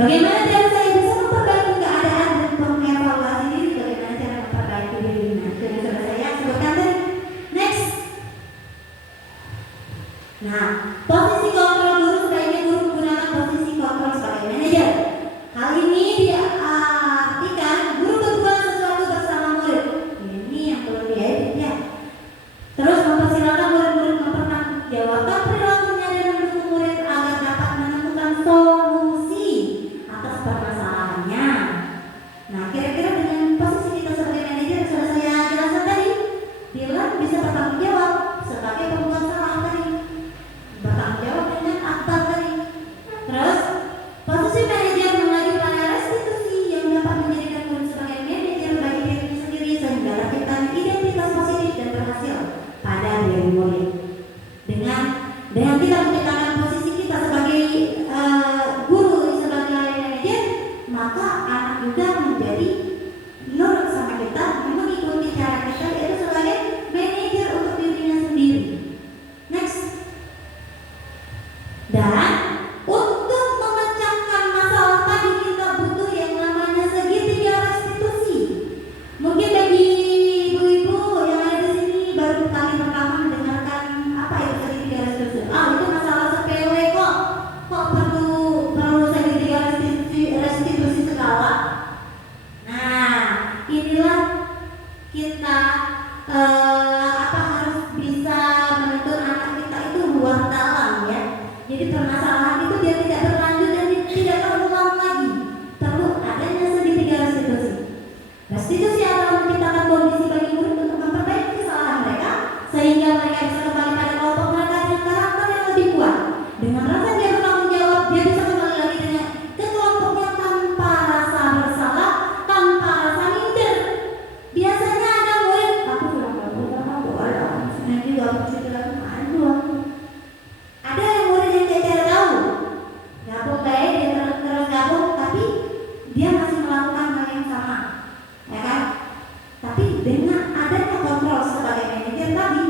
Bagaimana cara saya bisa memperbaiki keadaan dan mengevaluasi diri? Bagaimana cara memperbaiki diri? Nah, itu yang sudah saya sebutkan tadi. Next. Nah, posisi kontrol guru, sebaiknya guru menggunakan posisi kontrol sebagai manajer. Hal ini diartikan guru berbuat sesuatu bersama murid. Ini yang perlu diedit ya. Terus mempersilahkan murid-murid mempertanggungjawabkan perilakunya dan mendukung murid agar dapat menemukan solusi atas permasalahannya. Nah, kira-kira dengan posisi kita sebagai manajer yang sudah saya jelaskan tadi, Dylan bisa bertanggung jawab sebagai pembuat salah tadi, bertanggung jawab dengan akta tadi. Terus posisi manajer mengajukan pada restitusi yang dapat menjadikan murid sebagai manajer bagi dirinya sendiri sehingga menciptakan identitas positif dan berhasil pada diri murid. Dengan kita menciptakan posisi kita sebagai guru, sebagai manajer, maka anak juga menjadi nurut sama kita, mengikuti cara kita, yaitu sebagai manajer untuk dirinya sendiri. Next. Dan untuk memecahkan masalah tadi kita butuh yang namanya segitiga restitusi. Mungkin bagi ibu-ibu yang ada di sini baru kali pertama mendengarkan apa itu segitiga restitusi. Itu masalah sepele kok. Kok perlu segitiga restitusi segala? Nah, inilah kita harus bisa menuntun anak kita itu luar dalam ya. Jadi permasalahan itu dia tidak berlanjut dan tidak terulang lagi. Perlu adanya segitiga restitusi. Restitusi adalah menciptakan kondisi bagi murid untuk memperbaiki kesalahan mereka sehingga mereka bisa kembali pada kelompok mereka dengan karakter yang lebih kuat. Dengan rasa dia bertanggung jawab, dia bisa kembali lagi ke kelompoknya tanpa rasa bersalah, tanpa rasa minder. Biasanya ada murid, aku bilang kamu ada, sebenarnya juga aku bisa bilang aku. Ada yang murid yang tidak tahu, gabung baik dia terus gabung, tapi dia masih melakukan hal yang sama, ya kan? Tapi dengan adanya kontrol sebagai manajer tadi,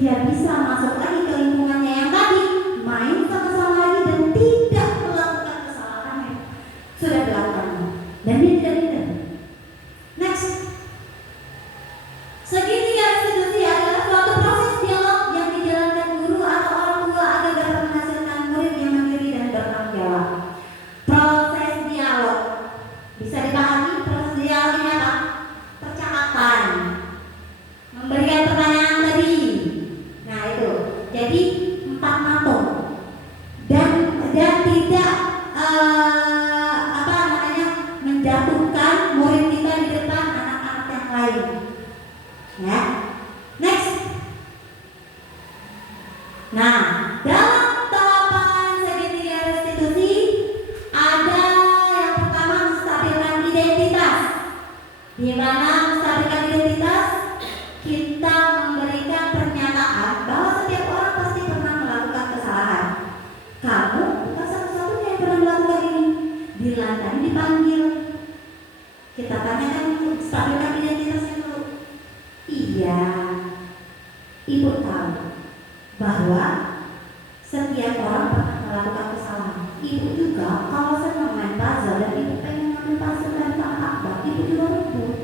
dia bisa masuk lagi ke lingkungannya yang tadi, main sama-sama lagi dan tidak melakukan kesalahan yang sudah dilakukan, dan dia tidak minder. Next. Segitiga restitusi adalah suatu proses dialog yang dijalankan guru atau orang tua agar dapat menghasilkan murid yang mandiri dan bertanggung jawab. Proses dialog bisa dipahami. Proses dialog ini apa? Percakapan, memberikan pertanyaan tadi. Nah itu, jadi 4 matung dan tidak menjatuhkan murid kita di depan anak-anak yang lain. Ya. Next. Nah, dalam tahapan segitiga restitusi ada yang pertama menstabilkan identitas. Di mana menstabilkan identitas kita memberikan pernyataan bahwa setiap orang pasti pernah melakukan kesalahan. Kamu bukan satu-satunya yang pernah melakukan ini. Dylan tadi dipanggil. Kita tanyakan stabilkan identitasnya dulu. Iya, ibu tahu bahwa setiap orang pernah melakukan kesalahan. Ibu juga kalau senang main puzzle dan ibu pengen ngambil puzzle dari Kang Akbar, ibu juga rebut.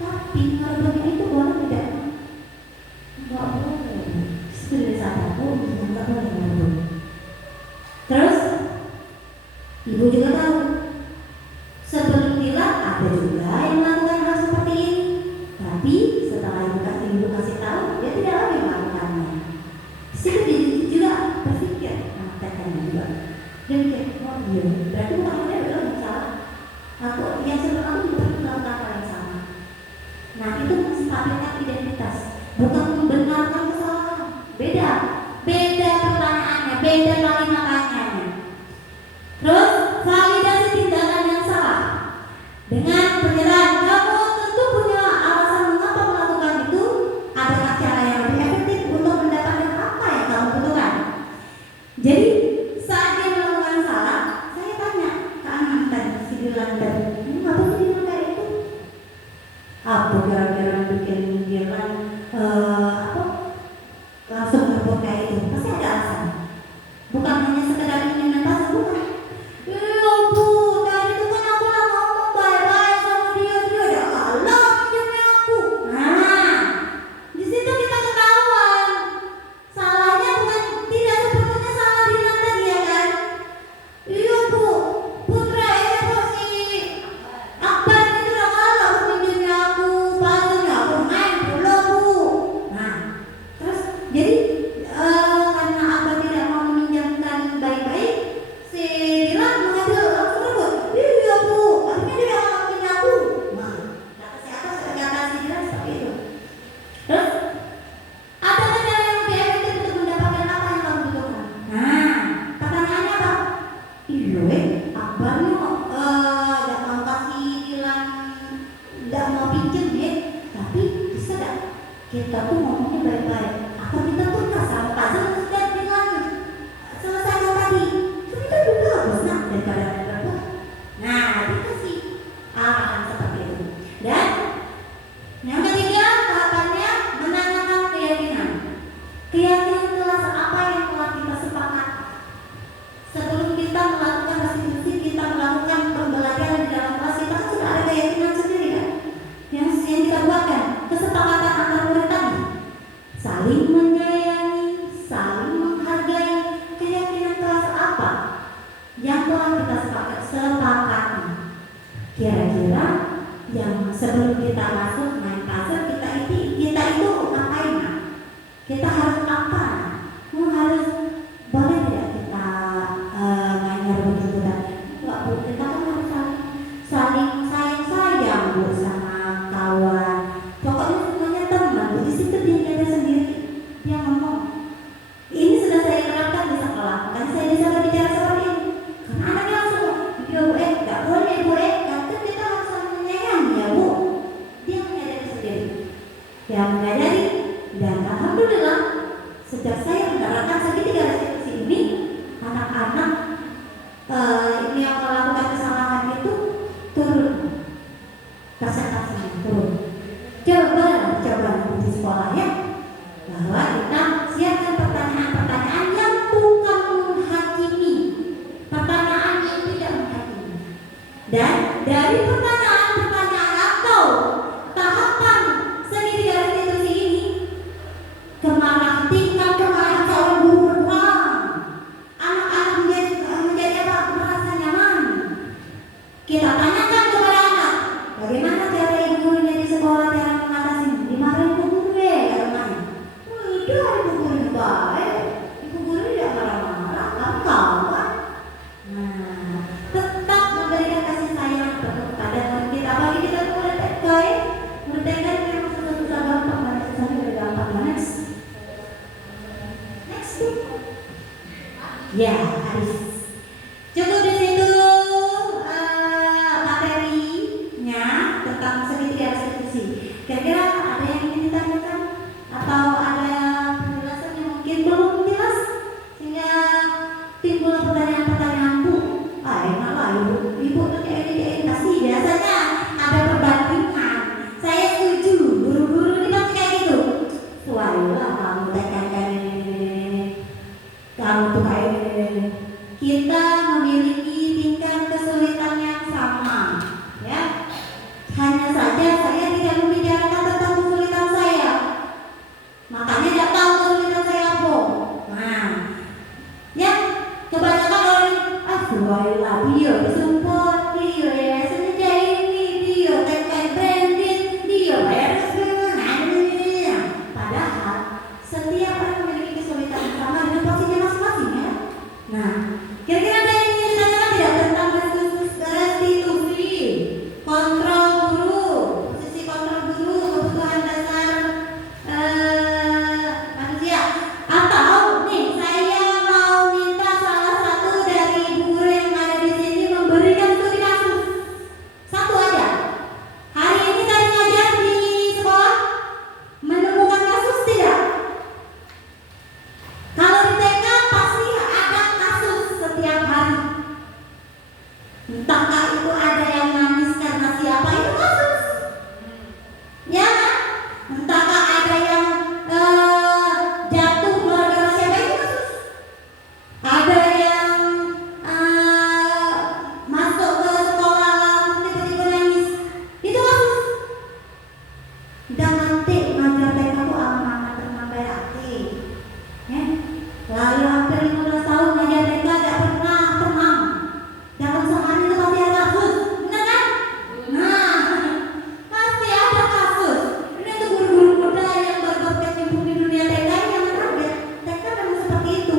Tapi ngerebutnya itu boleh tidak? Enggak boleh. Sudah sadar, enggak boleh ngerebut. Terus ibu juga tahu sebelum Dylan ada juga yang melakukan hal seperti ini. Tapi setelah ibu kasih tahu, dia tidak lagi melakukannya. Situ dia juga berpikir, tekannya juga. Dia mikir, oh iya, berarti bukan dia belum salah. Aku yang sebelum aku juga melakukan hal yang sama. Nah itu menstabilkan identitas, bukan membenarkan kesalahan. Beda pertanyaannya, beda kalimat-kalimatnya. Terus validasi tindakan yang salah dengan penyerahan. Kamu tentu punya alasan mengapa melakukan itu. Adakah cara yang lebih efektif untuk mendapatkan apa yang kamu butuhkan? Jadi saat dia melakukan salah, saya tanya ke anak tadi, si Dylan tadi, apa sih Dylan kayak itu? Apa kira-kira bikin Dylan langsung ngebut kayak itu? Pasti ada alasan. Bukan hanya sekedar ingin mentas, bukan. Ya ampun, tuh ngomongnya baik-baik. Atau kita tuh nggak sama puzzle sudah bilang selesaikan tadi. Itu kita udah bagus nah daripada berebut. Nah itu sih arahan seperti itu. Dan yang ketiga tahapannya menanyakan keyakinan. Keyakinan kelas apa yang telah kita sepakat. Sebelum kita melakukan restitusi, kita melakukan pembelajaran di dalam kelas, kita kan sudah ada keyakinan sendiri kan? Yang kita buatkan kesepakatan antar murid tadi, saling menyayangi, saling menghargai. Keyakinan kelas apa yang telah kita sepakati? Kira-kira yang sebelum kita masuk main puzzle, kita itu ngapain? Kita harus apa? Harus boleh tidak kita mainnya begitu tadi? Enggak Bu, kita kan harus saling sayang Bu sama kawan. Pokoknya semuanya teman Bu. Di situ dia ada sendiri. Dia ngomong. Ini sudah saya terapkan di sekolah. Makanya saya bisa berbicara seperti ini. Karena anaknya langsung dia Bu, enggak boleh Bu, kan kita harus saling menyayangi ya Bu. Dia menyadari sendiri. Dia menyadari dan alhamdulillah sejak saya menerapkan segitiga restitusi ini, anak-anak ini yang melakukan kesalahan itu turun, persentasenya turun. Coba di sekolah ya, bahwa kita siapkan pertanyaan-pertanyaan yang bukan menghakimi, pertanyaan yang tidak menghakimi. Dan dari pertanyaan-pertanyaan atau tahapan segitiga restitusi ini, tingkat kemarahan seorang guru berkurang. Anak-anak menjadi apa? Merasa nyaman. Kita tanyakan kepada anak, bagaimana cara ibu gurunya di sekolah cara mengatasi dimarahin ibu guru ya katanya. Udah ibu guru baik, ibu guru tidak marah-marah, kamu kawan. Nah, tetap memberikan kasih sayang kepada murid kita. Bagi kita murid TK, murid TK memang susah-susah gampang, banyak susahnya udah gampang banget. Ya, habis. Cukup di situ materinya tentang segitiga restitusi. Kira-kira ada yang ingin ditanyakan atau ada penjelasan yang mungkin belum jelas sehingga timbul pertanyaan-pertanyaan Bu. Enak lah ibu tuh kayak pasti biasanya ada perbandingan. Saya setuju, guru-guru ini pasti kayak gitu. Wah, kamu tekankan ini. Kamu tuh kayak ini. Kita memiliki tingkat kesulitan yang sama, ya. Hanya saja saya tidak membicarakan tentang kesulitan saya. Makanya tidak tahu kesulitan saya apa. Nah, ya kebanyakan orang lah dia support dia ya senja ini dia kayak branded dia bayar sebenarnya. Padahal setiap orang memiliki kesulitan yang sama dengan porsinya masing-masing ya. Nah, kira-kira ada yang ingin ditanyakan tidak tentang restitusi, kontrol guru, posisi kontrol guru, kebutuhan dasar manusia? Atau nih saya mau minta salah satu dari guru yang ada di sini memberikan studi kasus satu aja. Hari ini tadi ngajar di sekolah menemukan kasus tidak? Kalau di TK pasti ada kasus setiap hari. Entahkah itu ada yang nangis karena siapa itu kasus, ya kan? Entahkah ada yang jatuh gara-gara siapa itu kasus. Ada yang masuk ke sekolah tiba-tiba nangis, itu kasus. Dan nanti ngajar TK itu aman-aman tenang berarti. Ya. Lalu hampir 15 tahun ngajar TK tidak pernah tenang. Dalam sehari itu pasti ada kasus, benar kan? Nah, pasti ada kasus. Ini untuk guru-guru muda yang baru berkecimpung di dunia TK yang ada. TK memang seperti itu.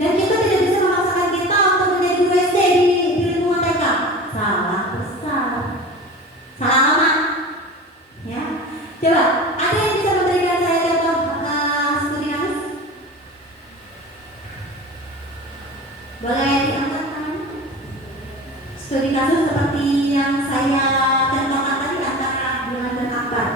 Dan kita tidak bisa memaksakan kita untuk menjadi guru SD di lingkungan TK. Salah besar. Salah lama. Ya. Coba, ada yang bisa memberikan saya contoh studi kasus? Boleh diangkat tangan? Studi kasus seperti yang saya contohkan tadi antara bulan dan Akbar.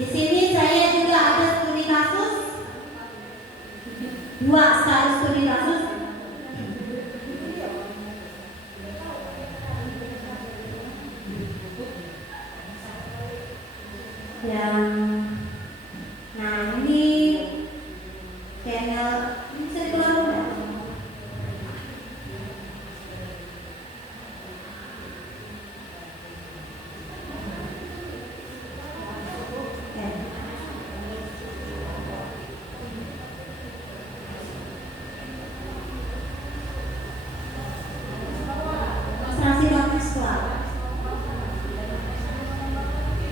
Di sini saya juga ada studi kasus, 2 sekali studi kasus. Yang, nah ini channel, ini bisa dikeluar nggak? Demonstrasi non-tekstual.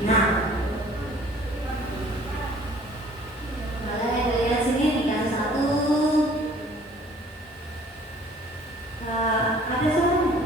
Nah, boleh dilihat sini di kasus 1. Ada suaranya?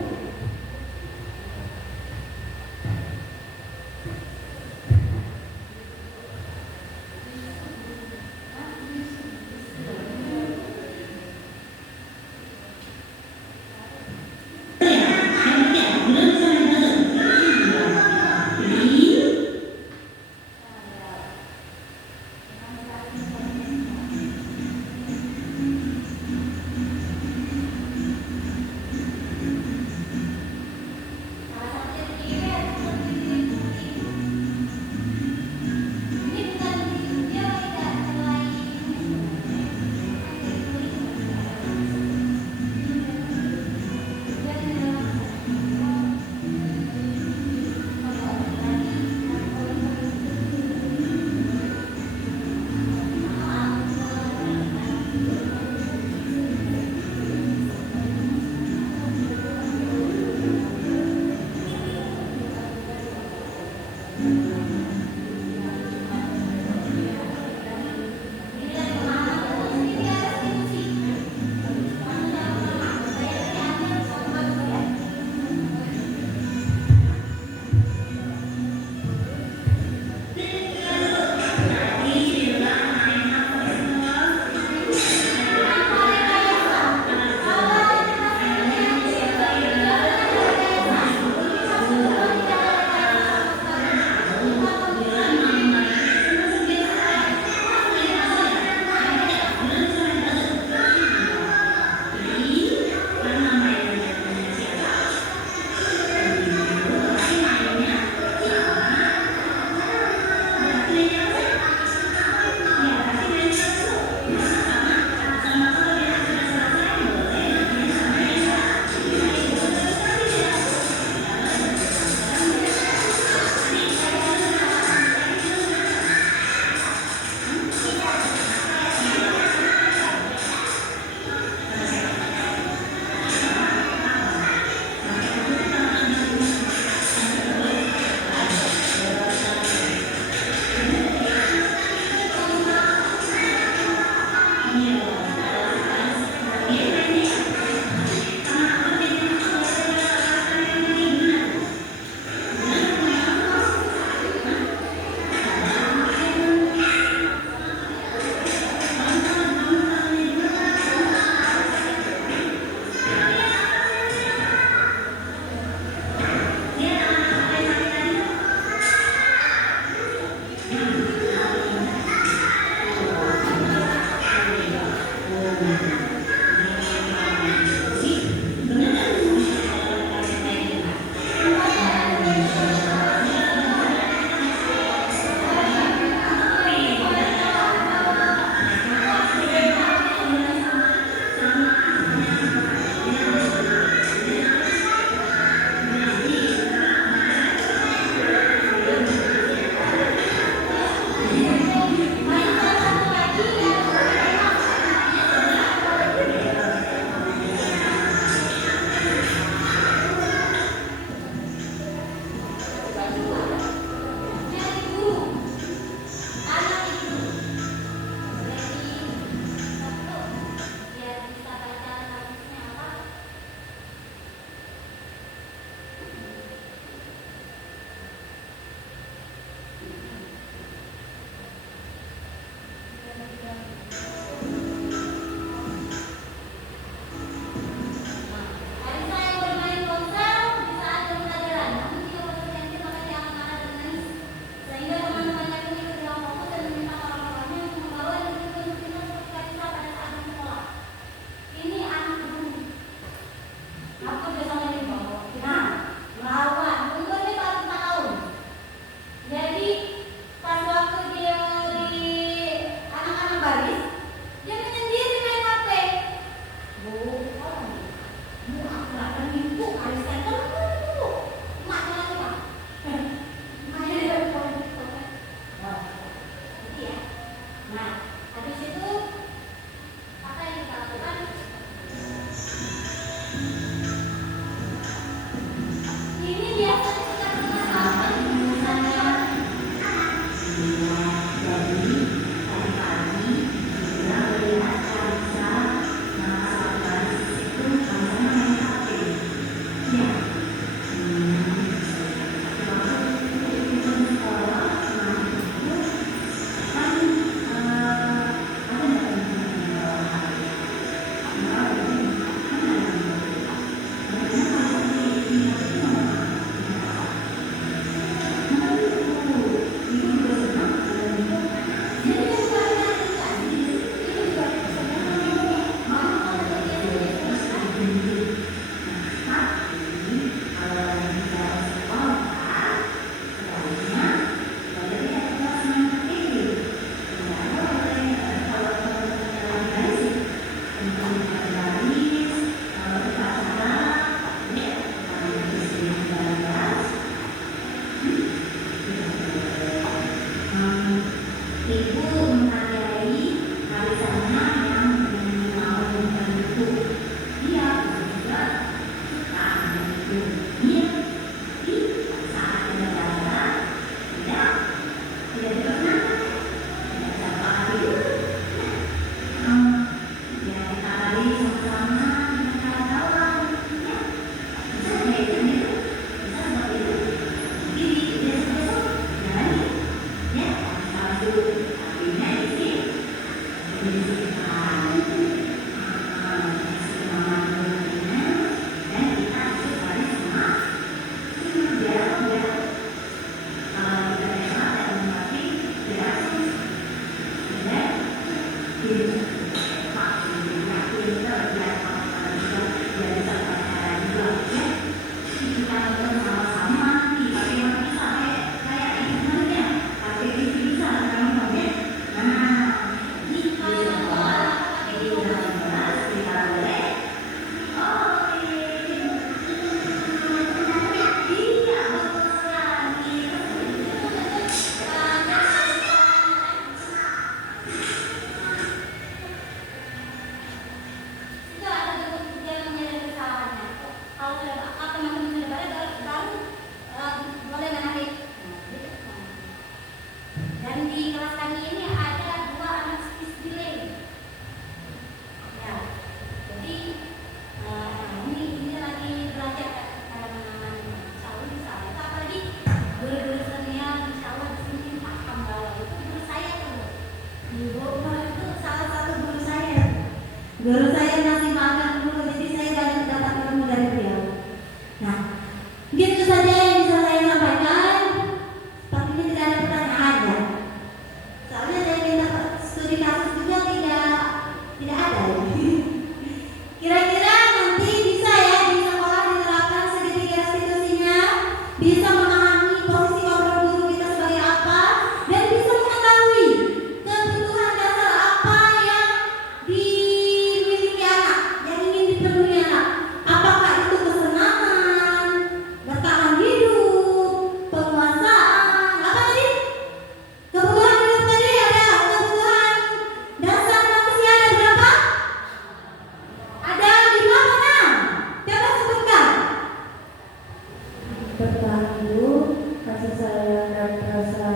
bertangguh, kasih sayang dan rasa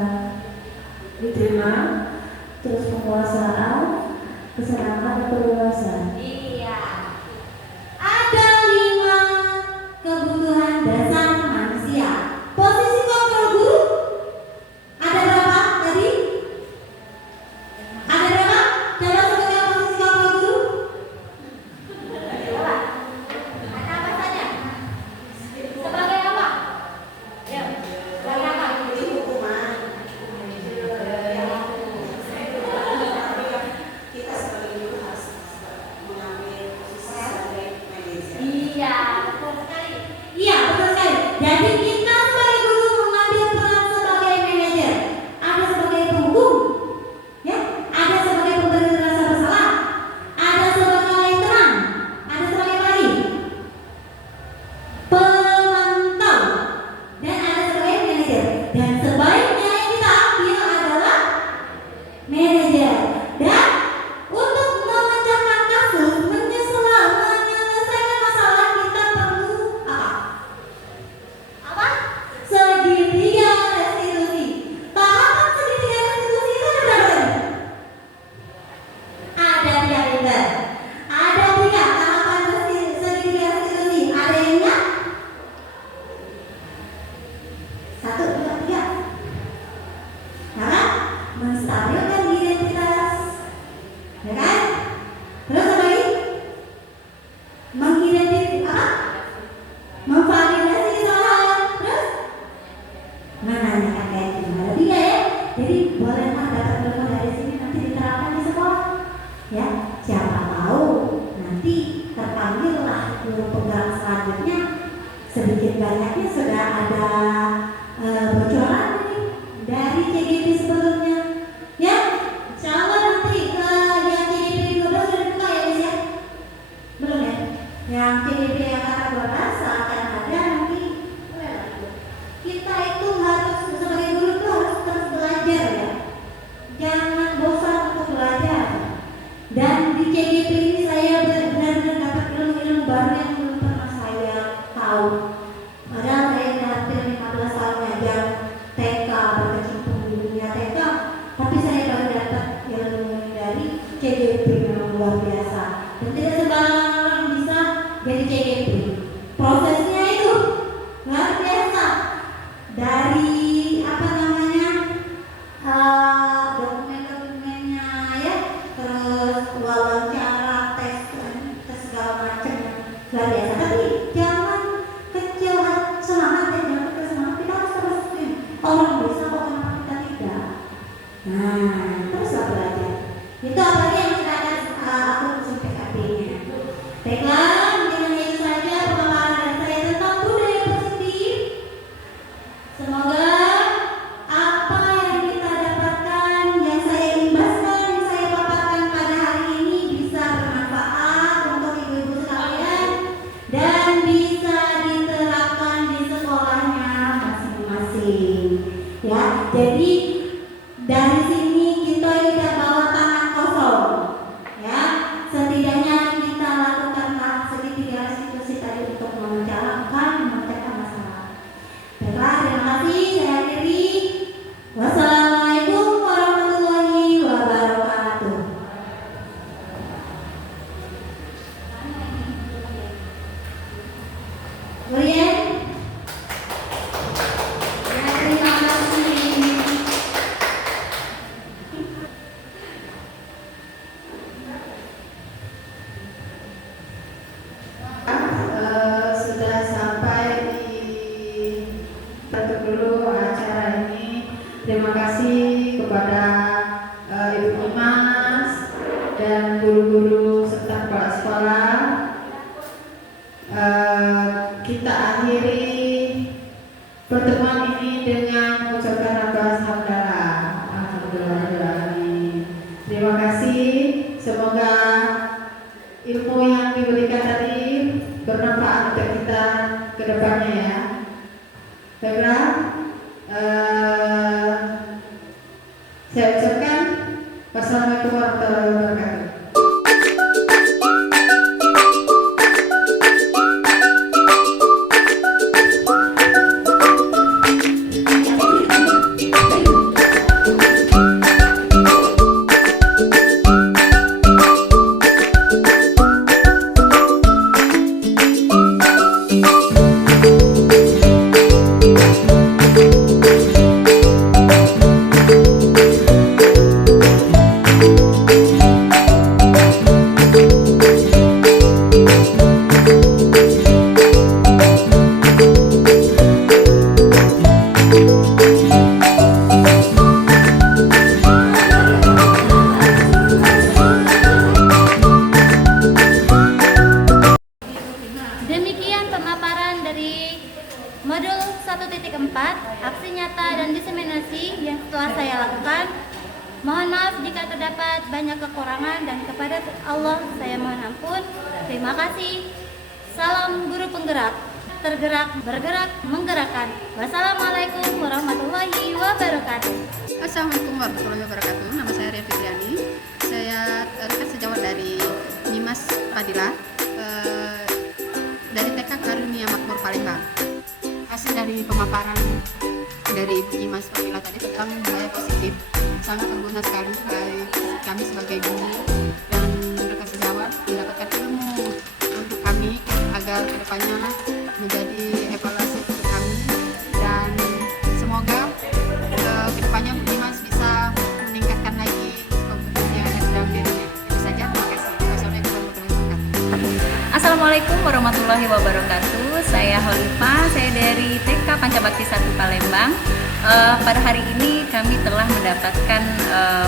diterima, terus penguasaan, kesenangan dan kebebasan. Iya. Ada 5 kebutuhan dasar manusia. Posisi kontrol guru ada berapa tadi? Ada berapa? Coba sebutkan posisi kontrol guru. Coba. Ada apa saja? Sebagai apa? Ya. Sebagai apa? Kita sebagai guru harus mengambil posisi sebagai manajer. Iya, betul sekali. Iya, betul sekali. Jadi kita sebagai guru mengambil peran sebagai manajer. Ada sebagai penghukum, ya. Ada sebagai pemberi rasa bersalah. Ada sebagai teman. Ada sebagai apa lagi? Pemantau. Dan ada sebagai manajer. Dan sebaiknya yang kita ambil adalah manajer. Dan untuk memecahkan kasus, menyelesaikan masalah, kita perlu apa? Apa? Segitiga restitusi. Tahapan segitiga restitusi itu ada berapa tadi? Ada 3 liter. Ada 3 tahapan segitiga restitusi. Ada yang ingat? 1, 2, 3. Nah, menstabilkan identitas, ya kan? Terus apa lagi? Mengidentifikasi apa? Memvalidasi kesalahan. Terus menanyakan kayak gimana? 3 ya. Jadi bolehlah dapat ilmu dari sini nanti diterapkan di sekolah. Ya, siapa tahu nanti terpanggillah guru penggerak selanjutnya. Sedikit banyaknya sudah ada bocoran nih dari CGP sebelumnya. Ya, insya Allah nanti yang CGP 12 sudah dibuka ya Miss ya? Belum ya? Yang CGP yang kata 12 akan ada nanti. Kita itu harus sebagai guru itu harus terus belajar ya. Jangan bosan untuk belajar. Dan di CGP ini saya benar-benar dapat ilmu-ilmu baru yang belum pernah saya tahu. Padahal saya sudah hampir 15 tahun ngajar TK, berkecimpung di dunia TK, tapi saya baru dapat ilmu dari CGP yang luar biasa. Dan tidak sembarangan orang bisa jadi CGP. Prosesnya itu luar biasa. Dari apa namanya dokumen-dokumennya ya, terus wawancara, tes segala macam luar biasa. Tapi jangan kecil semangat ya, jangan kecil semangat. Kita harus terus orang bisa kok, kenapa kita tidak? Nah, teruslah belajar. Itu apalagi yang kita akan aku khusus PKB-nya. Baiklah, mungkin hanya itu saja pemaparan saya tentang budaya positif. Semoga apa yang kita dapatkan, yang saya imbaskan, yang saya paparkan pada hari ini bisa bermanfaat untuk ibu-ibu sekalian dan bisa diterapkan di sekolahnya masing-masing. Ya, jadi dari sini kita tidak bawa tangan kosong. Ya, setidaknya kita lakukanlah segitiga restitusi tadi untuk memecahkan masalah. Baiklah, terima kasih. Saya akhiri. Wassalamualaikum warahmatullahi wabarakatuh. Kemudian, ya, terima kasih. Sudah sampai di tutup dulu acara ini. Terima kasih kepada Ibu Imas dan guru-guru serta kepala sekolah. Kita akhiri pertemuan ini dengan mengucapkan alhamdulillah. Alhamdulillahirrahmanirrahim. Terima kasih. Semoga ilmu yang diberikan tadi bermanfaat untuk kita ke depannya ya. Baiklah, saya ucapkan wassalamualaikum warahmatullahi wabarakatuh. 1.4 aksi nyata dan diseminasi yang telah saya lakukan. Mohon maaf jika terdapat banyak kekurangan dan kepada Allah saya mohon ampun. Terima kasih. Salam guru penggerak, tergerak, bergerak, menggerakkan. Wassalamualaikum warahmatullahi wabarakatuh. Assalamualaikum warahmatullahi wabarakatuh. Nama saya Ria Fitriani. Saya rekan sejawat dari Nyimas Fadilah dari TK Karunia Makmur Palembang. Hasil dari pemaparan dari Ibu Nyimas Fadilah tadi tentang budaya positif sangat berguna sekali bagi kami sebagai guru dan rekan sejawat mendapatkan ilmu untuk kami agar kedepannya menjadi evaluasi untuk kami, dan semoga kedepannya Bu Nyimas bisa meningkatkan lagi kompetensinya dalam dirinya. Itu saja, terima kasih. Wassalamualaikum warahmatullahi wabarakatuh. Assalamualaikum warahmatullahi wabarakatuh. Saya Holifah, saya dari TK Pancabakti 1 Palembang. Pada hari ini kami telah mendapatkan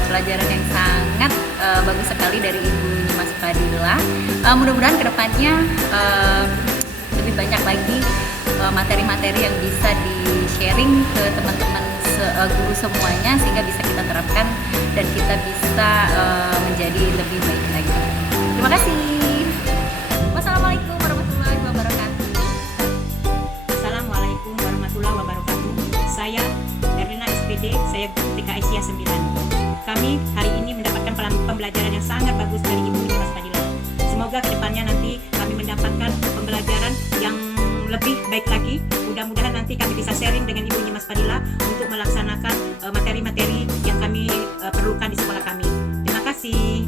pelajaran yang sangat bagus sekali dari Ibu Nyimas Fadilah. Mudah-mudahan kedepannya lebih banyak lagi materi-materi yang bisa di-sharing ke teman-teman guru semuanya, sehingga bisa kita terapkan dan kita bisa menjadi lebih baik lagi. Terima kasih. Wassalamualaikum warahmatullahi wabarakatuh. Assalamualaikum warahmatullahi wabarakatuh. Saya Erlina SPD, saya guru TK Asia 9. Kami hari ini mendapatkan pembelajaran yang sangat bagus dari Ibu Nyimas Fadilah. Semoga kedepannya nanti kami mendapatkan pembelajaran yang lebih baik lagi. Mudah-mudahan nanti kami bisa sharing dengan Ibu Nyimas Fadilah untuk melaksanakan materi-materi yang kami perlukan di sekolah kami. Terima kasih.